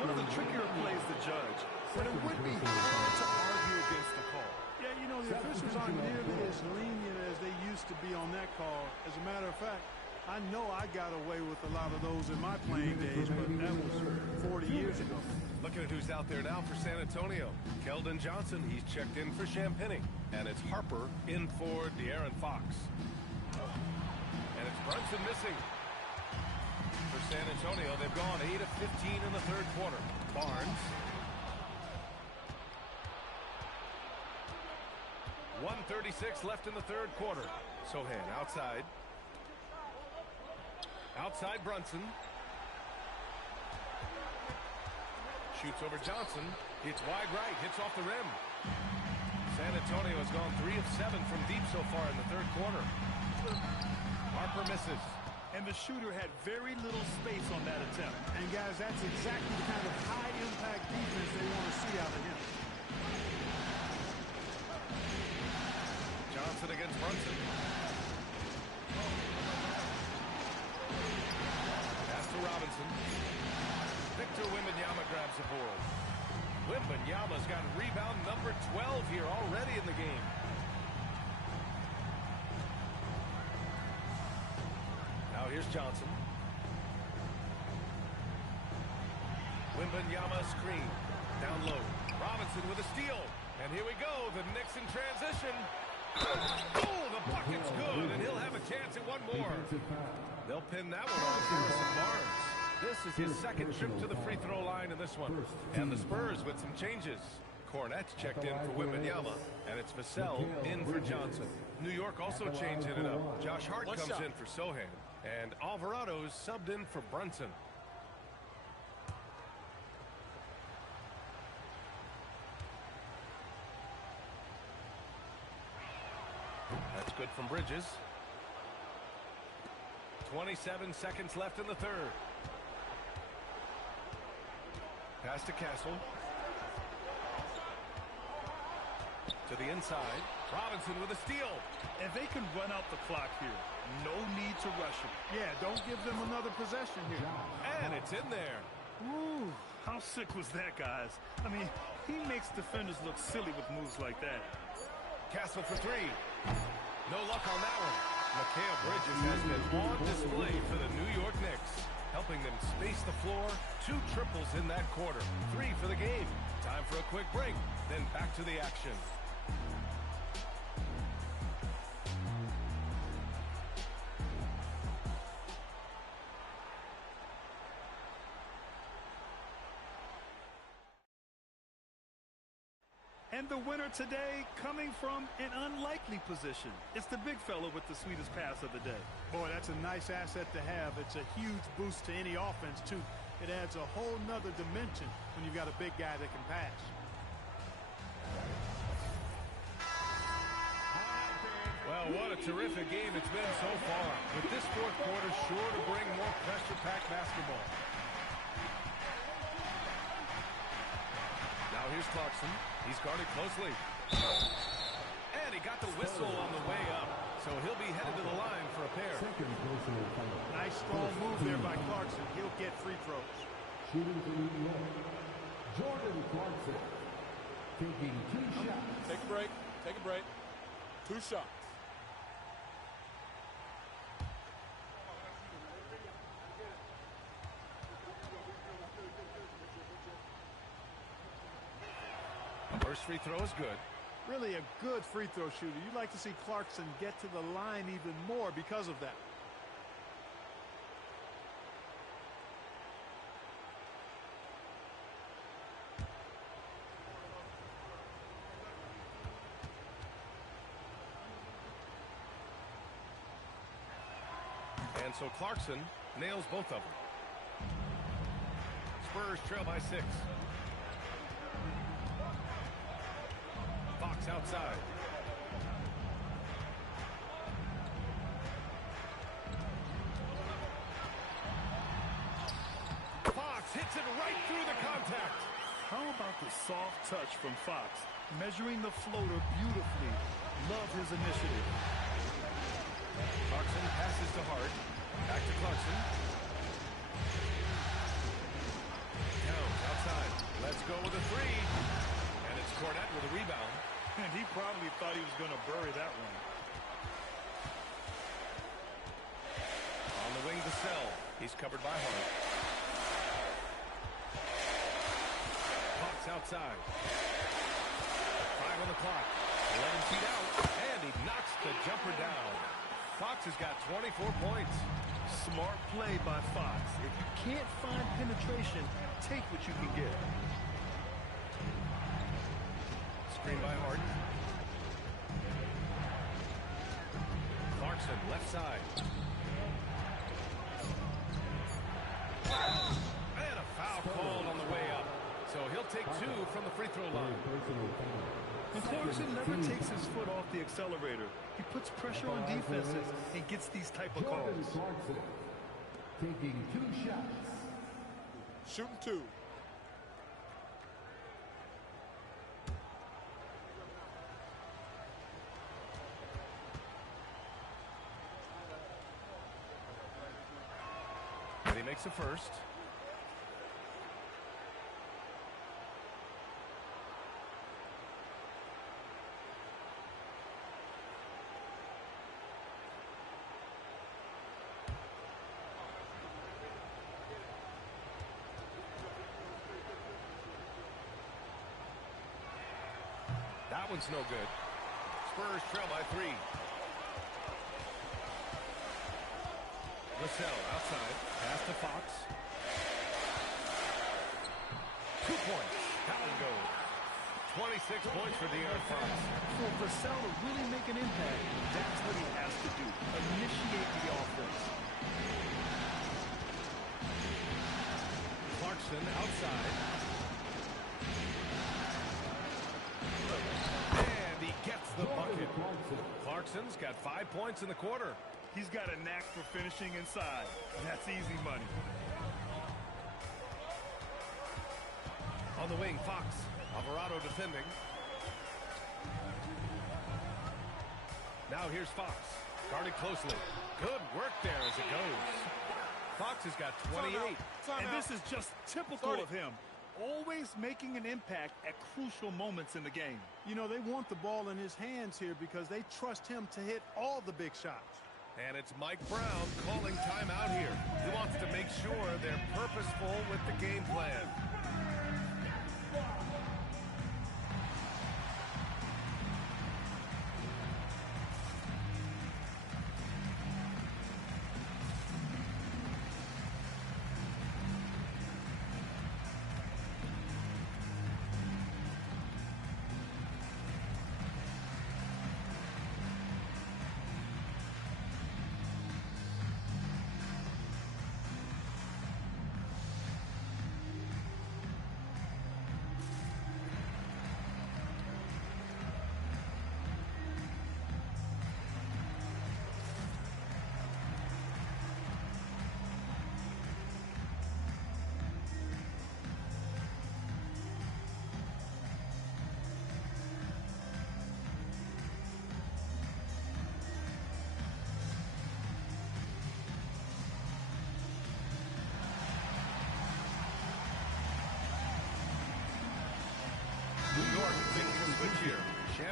One of the trickier plays to judge, but it would be hard to argue against the call. Yeah, you know, the officials aren't nearly as lenient as they used to be on that call. As a matter of fact, I know I got away with a lot of those in my playing days, but that was 40 years ago. Looking at who's out there now for San Antonio. Keldon Johnson, he's checked in for Champagny. And it's Harper in for De'Aaron Fox. And it's Brunson missing. For San Antonio, they've gone 8 of 15 in the third quarter. Barnes. 1:36 left in the third quarter. Sohan outside. Outside Brunson. Shoots over Johnson. Hits wide right. Hits off the rim. San Antonio has gone 3 of 7 from deep so far in the third quarter. Harper misses. And the shooter had very little space on that attempt. And guys, that's exactly the kind of high-impact defense they want to see out of him. Johnson against Brunson. Pass to Robinson. Victor Wembanyama grabs the board. Wembanyama's got rebound number 12 here already in the game. Now here's Johnson. Wembanyama screen. Down low. Robinson with a steal. And here we go. The Knicks in transition. Oh, the bucket's good, and he'll have a chance at one more. They'll pin that one on Harrison Barnes. This is his second trip to the free throw line in this one. And the Spurs with some changes. Cornette's checked in for Wembanyama, and it's Vassell in for Johnson. New York also changing it up. Josh Hart comes in for Sohan, and Alvarado's subbed in for Brunson. That's good from Bridges. 27 seconds left in the third. Pass to Castle. To the inside. Robinson with a steal. And they can run out the clock here. No need to rush him. Yeah, don't give them another possession here. And it's in there. Ooh, how sick was that, guys? I mean, he makes defenders look silly with moves like that. Castle for 3. No luck on that one. Mikal Bridges has been on display for the New York Knicks, helping them space the floor. 2 triples in that quarter. 3 for the game. Time for a quick break, then back to the action. And the winner today coming from an unlikely position. It's the big fella with the sweetest pass of the day. Boy, that's a nice asset to have. It's a huge boost to any offense, too. It adds a whole nother dimension when you've got a big guy that can pass. Well, what a terrific game it's been so far. With this fourth quarter sure to bring more pressure-packed basketball. Here's Clarkson. He's guarded closely. And he got the whistle on the way up. So he'll be headed to the line for a pair. Nice strong move there by Clarkson. He'll get free throws. Shooting for New York, Jordan Clarkson. Taking 2 shots. Take a break. Take a break. 2 shots. First free throw is good. Really a good free throw shooter. You'd like to see Clarkson get to the line even more because of that. And so Clarkson nails both of them. Spurs trail by 6. Fox outside. Fox hits it right through the contact. How about the soft touch from Fox? Measuring the floater beautifully. Love his initiative. Clarkson passes to Hart. Back to Clarkson. Downs outside. Let's go with a 3. And it's Cornette with a rebound. And he probably thought he was going to bury that one. On the wing to Sell. He's covered by Hart. Fox outside. 5 on the clock. 11 feet out. And he knocks the jumper down. Fox has got 24 points. Smart play by Fox. If you can't find penetration, take what you can get. Screen by Hart. Clarkson, left side. And a foul called on the way up. So he'll take 2 from the free throw line. And Clarkson never takes his foot off the accelerator. He puts pressure on defenses and gets these type of calls. Jordan Clarkson. Taking 2 shots. Shooting 2. And he makes a first. That one's no good. Spurs trail by 3. Vassell outside. Pass to Fox. 2 points. That one goes. 26 points for De'Aaron Fox. For Vassell to really make an impact, that's what he has to do. Initiate the offense. Clarkson outside. And he gets the bucket. Clarkson's got 5 points in the quarter. He's got a knack for finishing inside. That's easy money. On the wing, Fox. Alvarado defending. Now here's Fox. Guarded closely. Good work there as it goes. Fox has got 28. And this is just typical of him. Always making an impact at crucial moments in the game. You know, they want the ball in his hands here because they trust him to hit all the big shots. And it's Mike Brown calling timeout here. He wants to make sure they're purposeful with the game plan.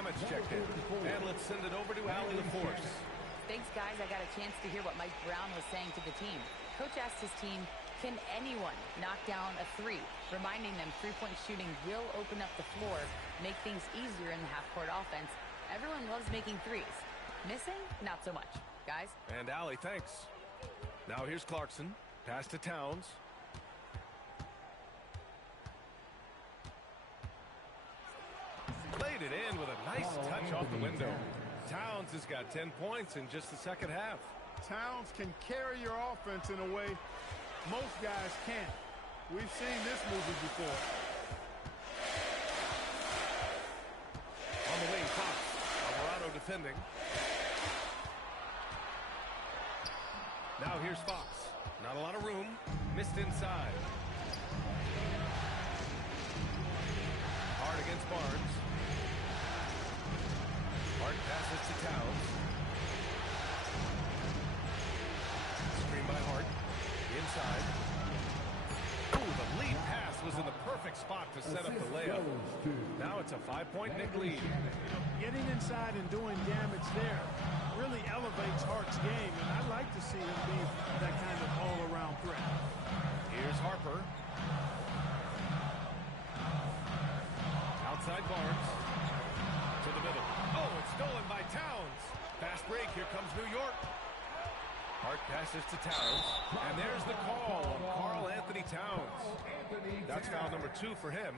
Shamit's checked in. And let's send it over to Allie LaForce. Thanks, guys. I got a chance to hear what Mike Brown was saying to the team. Coach asked his team, can anyone knock down a three? Reminding them three-point shooting will open up the floor, make things easier in the half-court offense. Everyone loves making threes. Missing? Not so much. Guys? And Allie, thanks. Now here's Clarkson. Pass to Towns. Played it in with a nice touch off the window. Towns has got 10 points in just the second half. Towns can carry your offense in a way most guys can't. We've seen this movie before. On the wing, Fox. Alvarado defending. Now here's Fox. Not a lot of room. Missed inside. Hard against Barnes. Hart passes to Towns. Screen by Hart. Inside. Ooh, the lead pass was in the perfect spot to set up the layup. Now it's a 5-point Knick lead. Getting inside and doing damage there really elevates Hart's game, and I'd like to see him be that kind of all-around threat. Here's Harper. Outside Barnes. To the middle. Oh, it's stolen by Towns. Fast break. Here comes New York. Hart passes to Towns. And there's the call on Karl Anthony Towns. That's foul number 2 for him.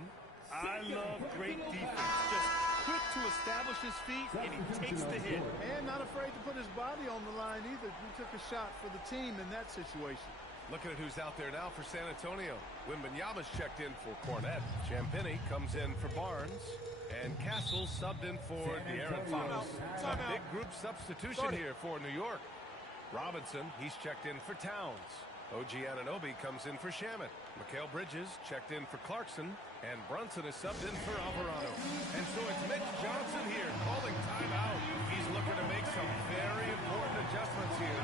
I love great defense. Just quick to establish his feet, and he takes the hit. And not afraid to put his body on the line either. He took a shot for the team in that situation. Looking at who's out there now for San Antonio. Wembanyama's checked in for Cornette. Champagny comes in for Barnes. And Castle subbed in for De'Aaron Fox. A big group substitution here for New York. Robinson, he's checked in for Towns. OG Anunoby comes in for Shamet. Mikal Bridges checked in for Clarkson. And Brunson is subbed in for Alvarado. And so it's Mitch Johnson here calling timeout. He's looking to make some very important adjustments here.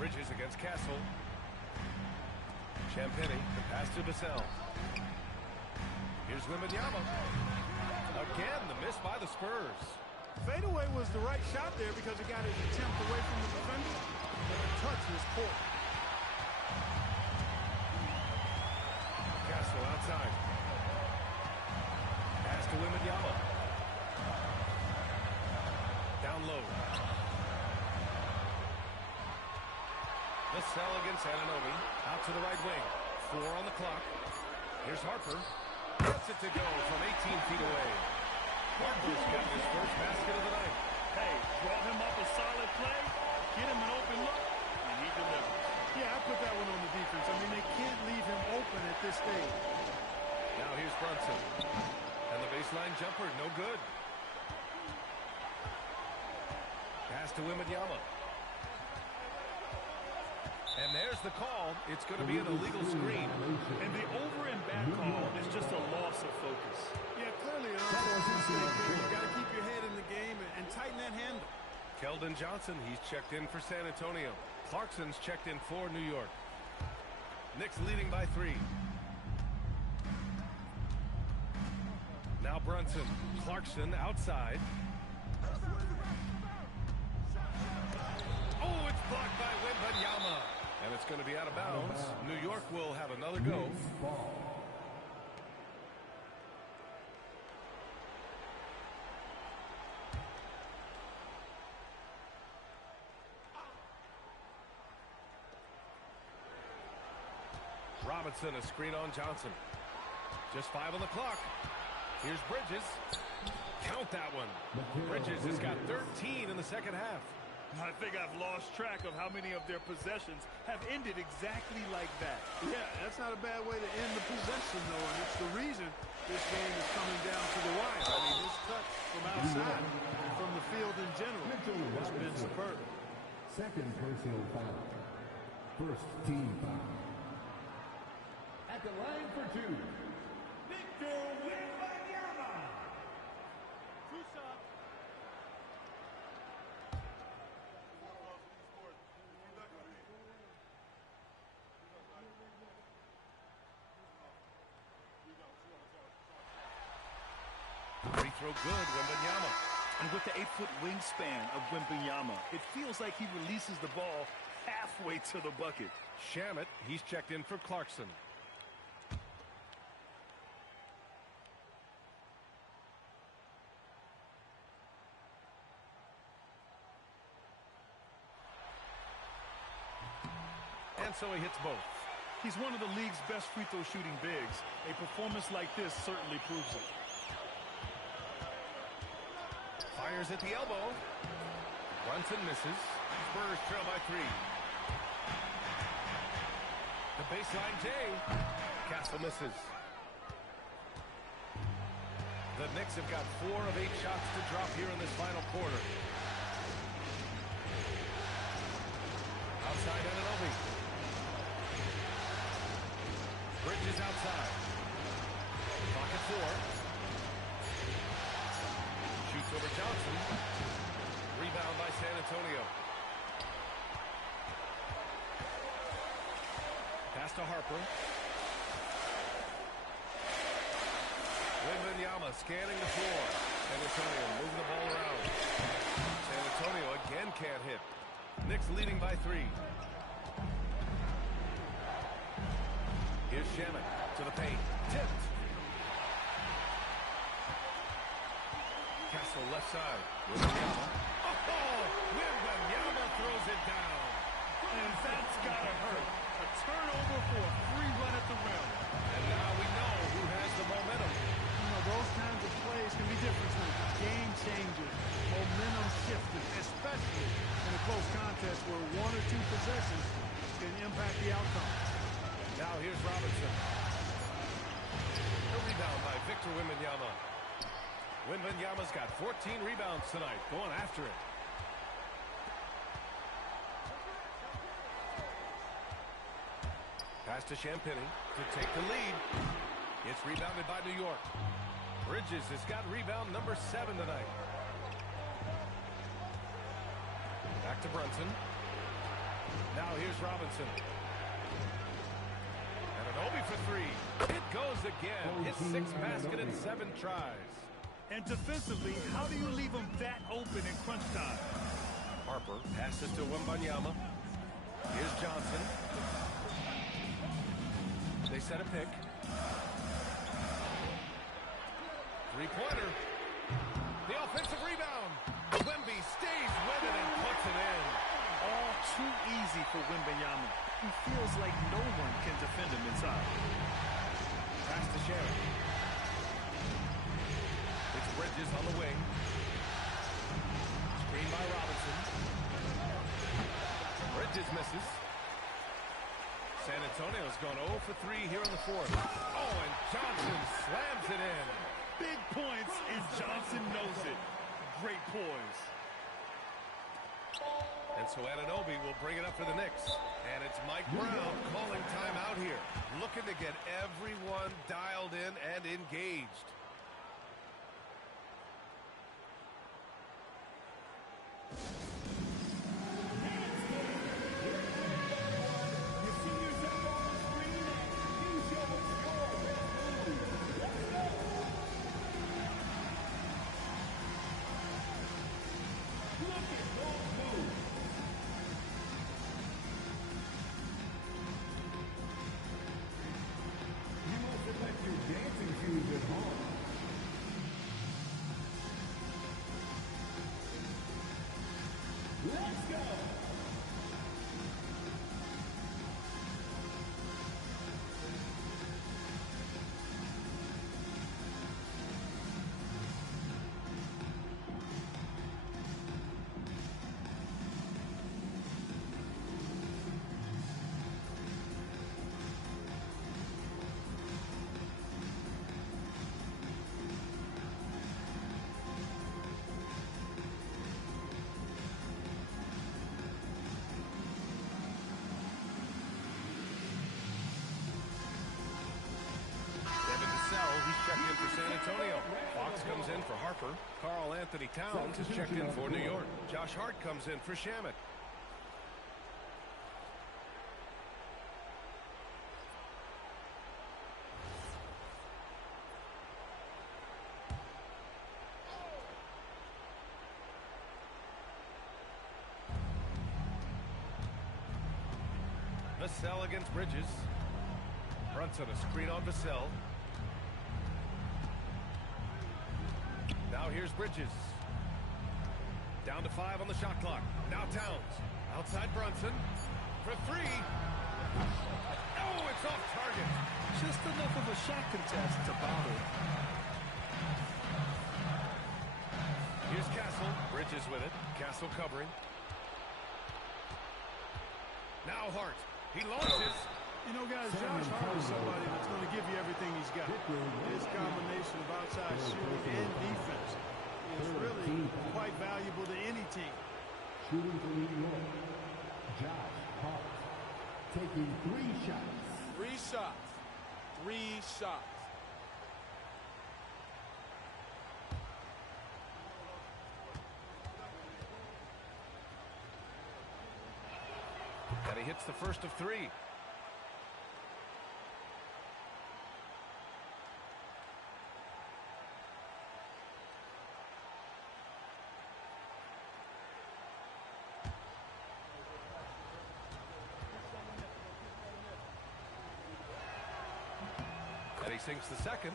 Bridges against Castle. Champagny, the pass to Vassell. Here's Wembanyama. Again, the miss by the Spurs. Fadeaway was the right shot there because it got his attempt away from the defender. But the touch was poor. Castle outside. Pass to Wembanyama. Down low. Vassell against Anunoby. Out to the right wing. 4 on the clock. Here's Harper. Gets it to go from 18 feet away. Harper's got his first basket of the night. Hey, draw him up a solid play, get him an open look, and he delivers. Yeah, I put that one on the defense. I mean, they can't leave him open at this stage. Now here's Brunson. And the baseline jumper, no good. Pass to Wembanyama. And there's the call. It's going to be an illegal screen. And the over and back call is just a loss of focus. Yeah, clearly an offensive mistake there. You've got to keep your head in the game and tighten that handle. Keldon Johnson, he's checked in for San Antonio. Clarkson's checked in for New York. Knicks leading by 3. Now Brunson. Clarkson outside. Oh, it's blocked by Wembanyama. And it's going to be out of bounds. New York will have another go. Robinson, a screen on Johnson. Just 5 on the clock. Here's Bridges. Count that one. Bridges has got 13 in the second half. I think I've lost track of how many of their possessions have ended exactly like that. Yeah, that's not a bad way to end the possession, though, and it's the reason this game is coming down to the wire. I mean, this touch from outside and from the field in general has been superb. Second personal foul. First team foul. At the line for 2, Victor Wembanyama. Two shots. Free throw good, Wembanyama. And with the 8-foot wingspan of Wembanyama, it feels like he releases the ball halfway to the bucket. Shamet, he's checked in for Clarkson. And so he hits both. He's one of the league's best free throw shooting bigs. A performance like this certainly proves it. Fires at the elbow. Brunson misses. Spurs trail by 3. The baseline J. Castle misses. The Knicks have got 4 of 8 shots to drop here in this final quarter. Outside Anunoby. Bridges outside. Clock at 4. Shoots over Johnson. Rebound by San Antonio. Pass to Harper. Wembanyama scanning the floor. San Antonio moving the ball around. San Antonio again can't hit. Knicks leading by 3. Here's Shamet to the paint. Tipped. Castle left side. Wembanyama. Oh! Wembanyama throws it down. And that's gotta hurt. A turnover for a free run at the rim. And now we know who has the momentum. You know, those kinds of plays can be different makers, game changers, momentum shifters, especially in a close contest where 1 or 2 possessions can impact the outcome. Now here's Robinson. A rebound by Victor Wembanyama. Wembanyama's got 14 rebounds tonight, going after it. Pass to Champagny to take the lead. It's rebounded by New York. Bridges has got rebound number 7 tonight. Back to Brunson. Now here's Robinson. Anunoby for 3. It goes again. His 6th basket in 7 tries. And defensively, how do you leave them that open in crunch time? Harper passes to Wembanyama. Here's Johnson. They set a pick. Three-pointer. The offensive rebound. Wemby stays with it and puts it in. All too easy for Wembanyama. He feels like no one can defend him inside. Pass to Shamet. It's Bridges on the wing. Screen by Robinson. Bridges misses. San Antonio's gone 0 for 3 here in the 4th. Oh, and Johnson slams it in. Big points, and Johnson knows it. Great poise. And so Anunoby will bring it up for the Knicks. And it's Mike Brown calling timeout here. Looking to get everyone dialed in and engaged. Anthony Towns is checked in for New York. Josh Hart comes in for Shamet. Vassell against Bridges. Brunson a screen on Vassell. Now here's Bridges. Down to 5 on the shot clock. Now Towns. Outside Brunson. For 3. Oh, it's off target. Just enough of a shot contest to bother. Here's Castle. Bridges with it. Castle covering. Now Hart. He launches. You know, guys, Josh Hart is somebody that's going to give you everything he's got. His combination of outside shooting and defense is really quite valuable to any team. Shooting for New York, Josh Hart, taking 3 shots. 3 shots. 3 shots. And he hits the first of 3. And he sinks the second.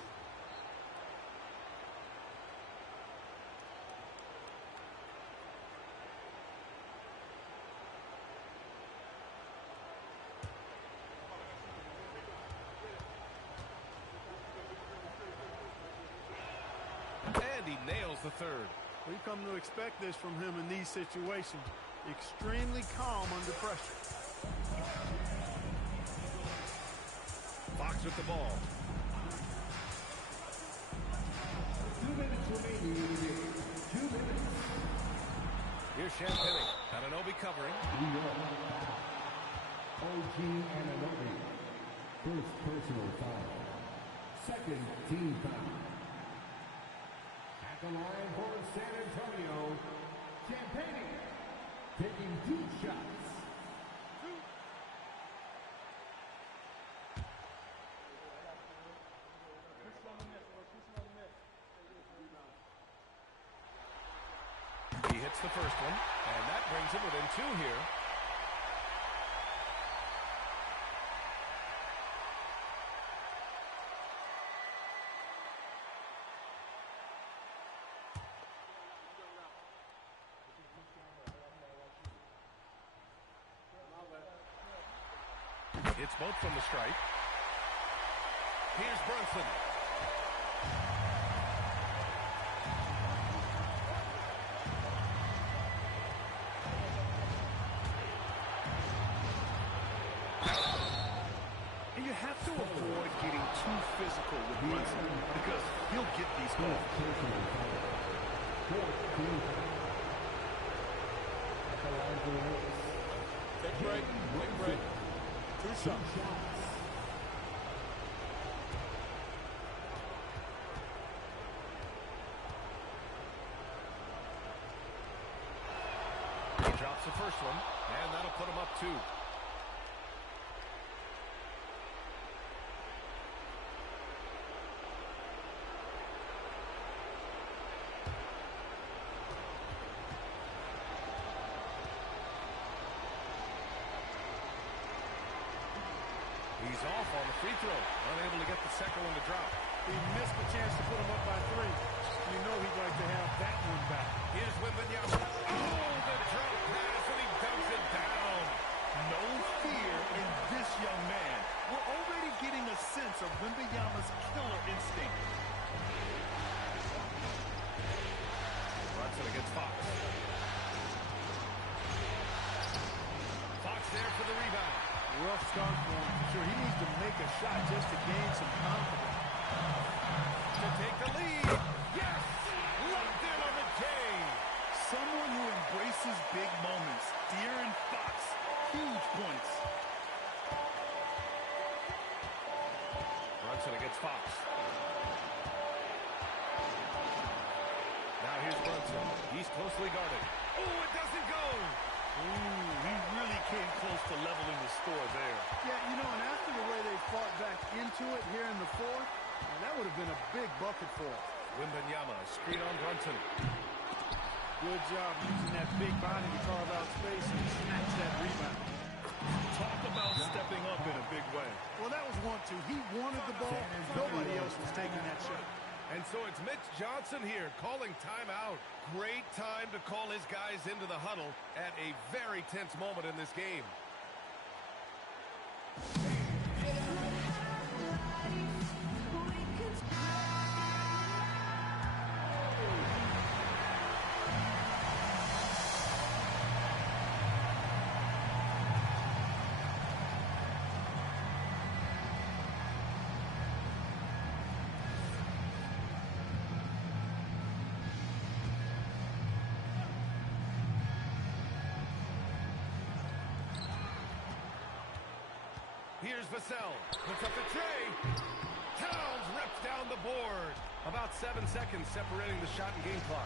And he nails the third. We come to expect this from him in these situations. Extremely calm under pressure. Fox with the ball. 2 minutes remaining in the game. 2 minutes. Here's Champagne. Anunoby covering. New York. OG Anunoby. First personal foul. Second team foul. At the line for San Antonio, Champagne taking 2 shots. He hits the first one, and that brings him within 2 here. It's both from the stripe. Here's Brunson. And you have to avoid getting too physical with Brunson because he'll get these calls. Take break. Take break. 2 shots. He drops the first one, and that'll put him up 2. He's off on the free throw. Unable to get the second one to drop. He missed the chance to put him up by 3. You know he'd like to have that one back. Here's Wembanyama. Oh, the drop pass, and he dumps it down. No fear in this young man. We're already getting a sense of Wembanyama's killer instinct. Brunson against Fox. Fox there for the rebound. Rough start for him. Sure, he needs to make a shot just to gain some confidence. To take the lead. Yes! Locked in on the J. Someone who embraces big moments. De'Aaron Fox. Huge points. Brunson against Fox. Now Now here's Brunson. He's closely guarded. Oh, it doesn't go. Ooh, he really came close to leveling the score there. Yeah, you know, and after the way they fought back into it here in the fourth, that would have been a big bucket for us. Wembanyama, screen on Brunson. Good job using that big body to carve out space and snatch that rebound. Talk about stepping up in a big way. Well, that was 1-2. He wanted the ball. Nobody else was taking that shot. And so it's Mitch Johnson here calling timeout. Great time to call his guys into the huddle at a very tense moment in this game. Here's Vassell. Puts up the tray. Towns rips down the board. About 7 seconds separating the shot and game clock.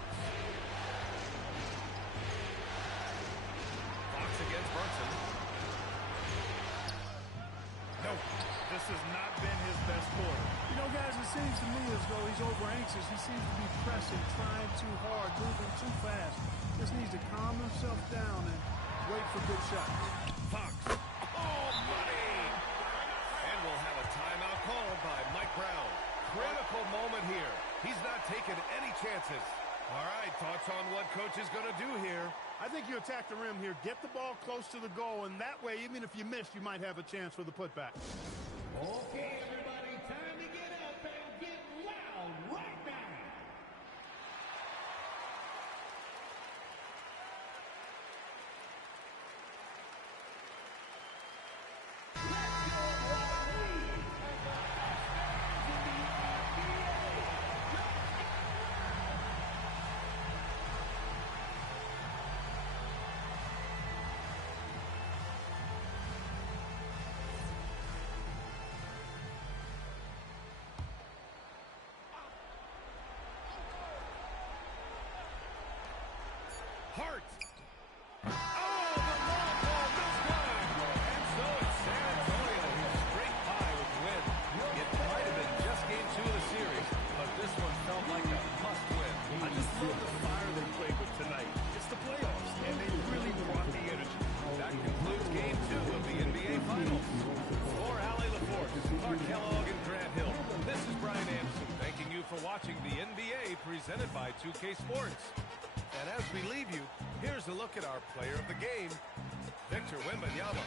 Fox against Brunson. No. This has not been his best quarter. You know, guys, it seems to me as though he's over anxious. He seems to be pressing, trying too hard, moving too fast. Just needs to calm himself down and wait for good shots. Fox. Oh, money! And we'll have a timeout called by Mike Brown. Critical moment here. He's not taking any chances. All right, thoughts on what coach is going to do here? I think you attack the rim here. Get the ball close to the goal, and that way, even if you miss, you might have a chance for the putback. Okay, everybody, time to get up and get loud right now. Hart. Oh, the long ball goes good. And so it's San Antonio who's straight by with the win. It might have been just game 2 of the series, but this one felt like a must-win. I just love the fire they played with tonight. It's the playoffs, and they really brought the energy. That concludes game 2 of the NBA Finals. For Allie LaForce, Clark Kellogg, and Grant Hill, this is Brian Anderson thanking you for watching the NBA presented by 2K Sports. And as we leave you, here's a look at our player of the game, Victor Wembanyama.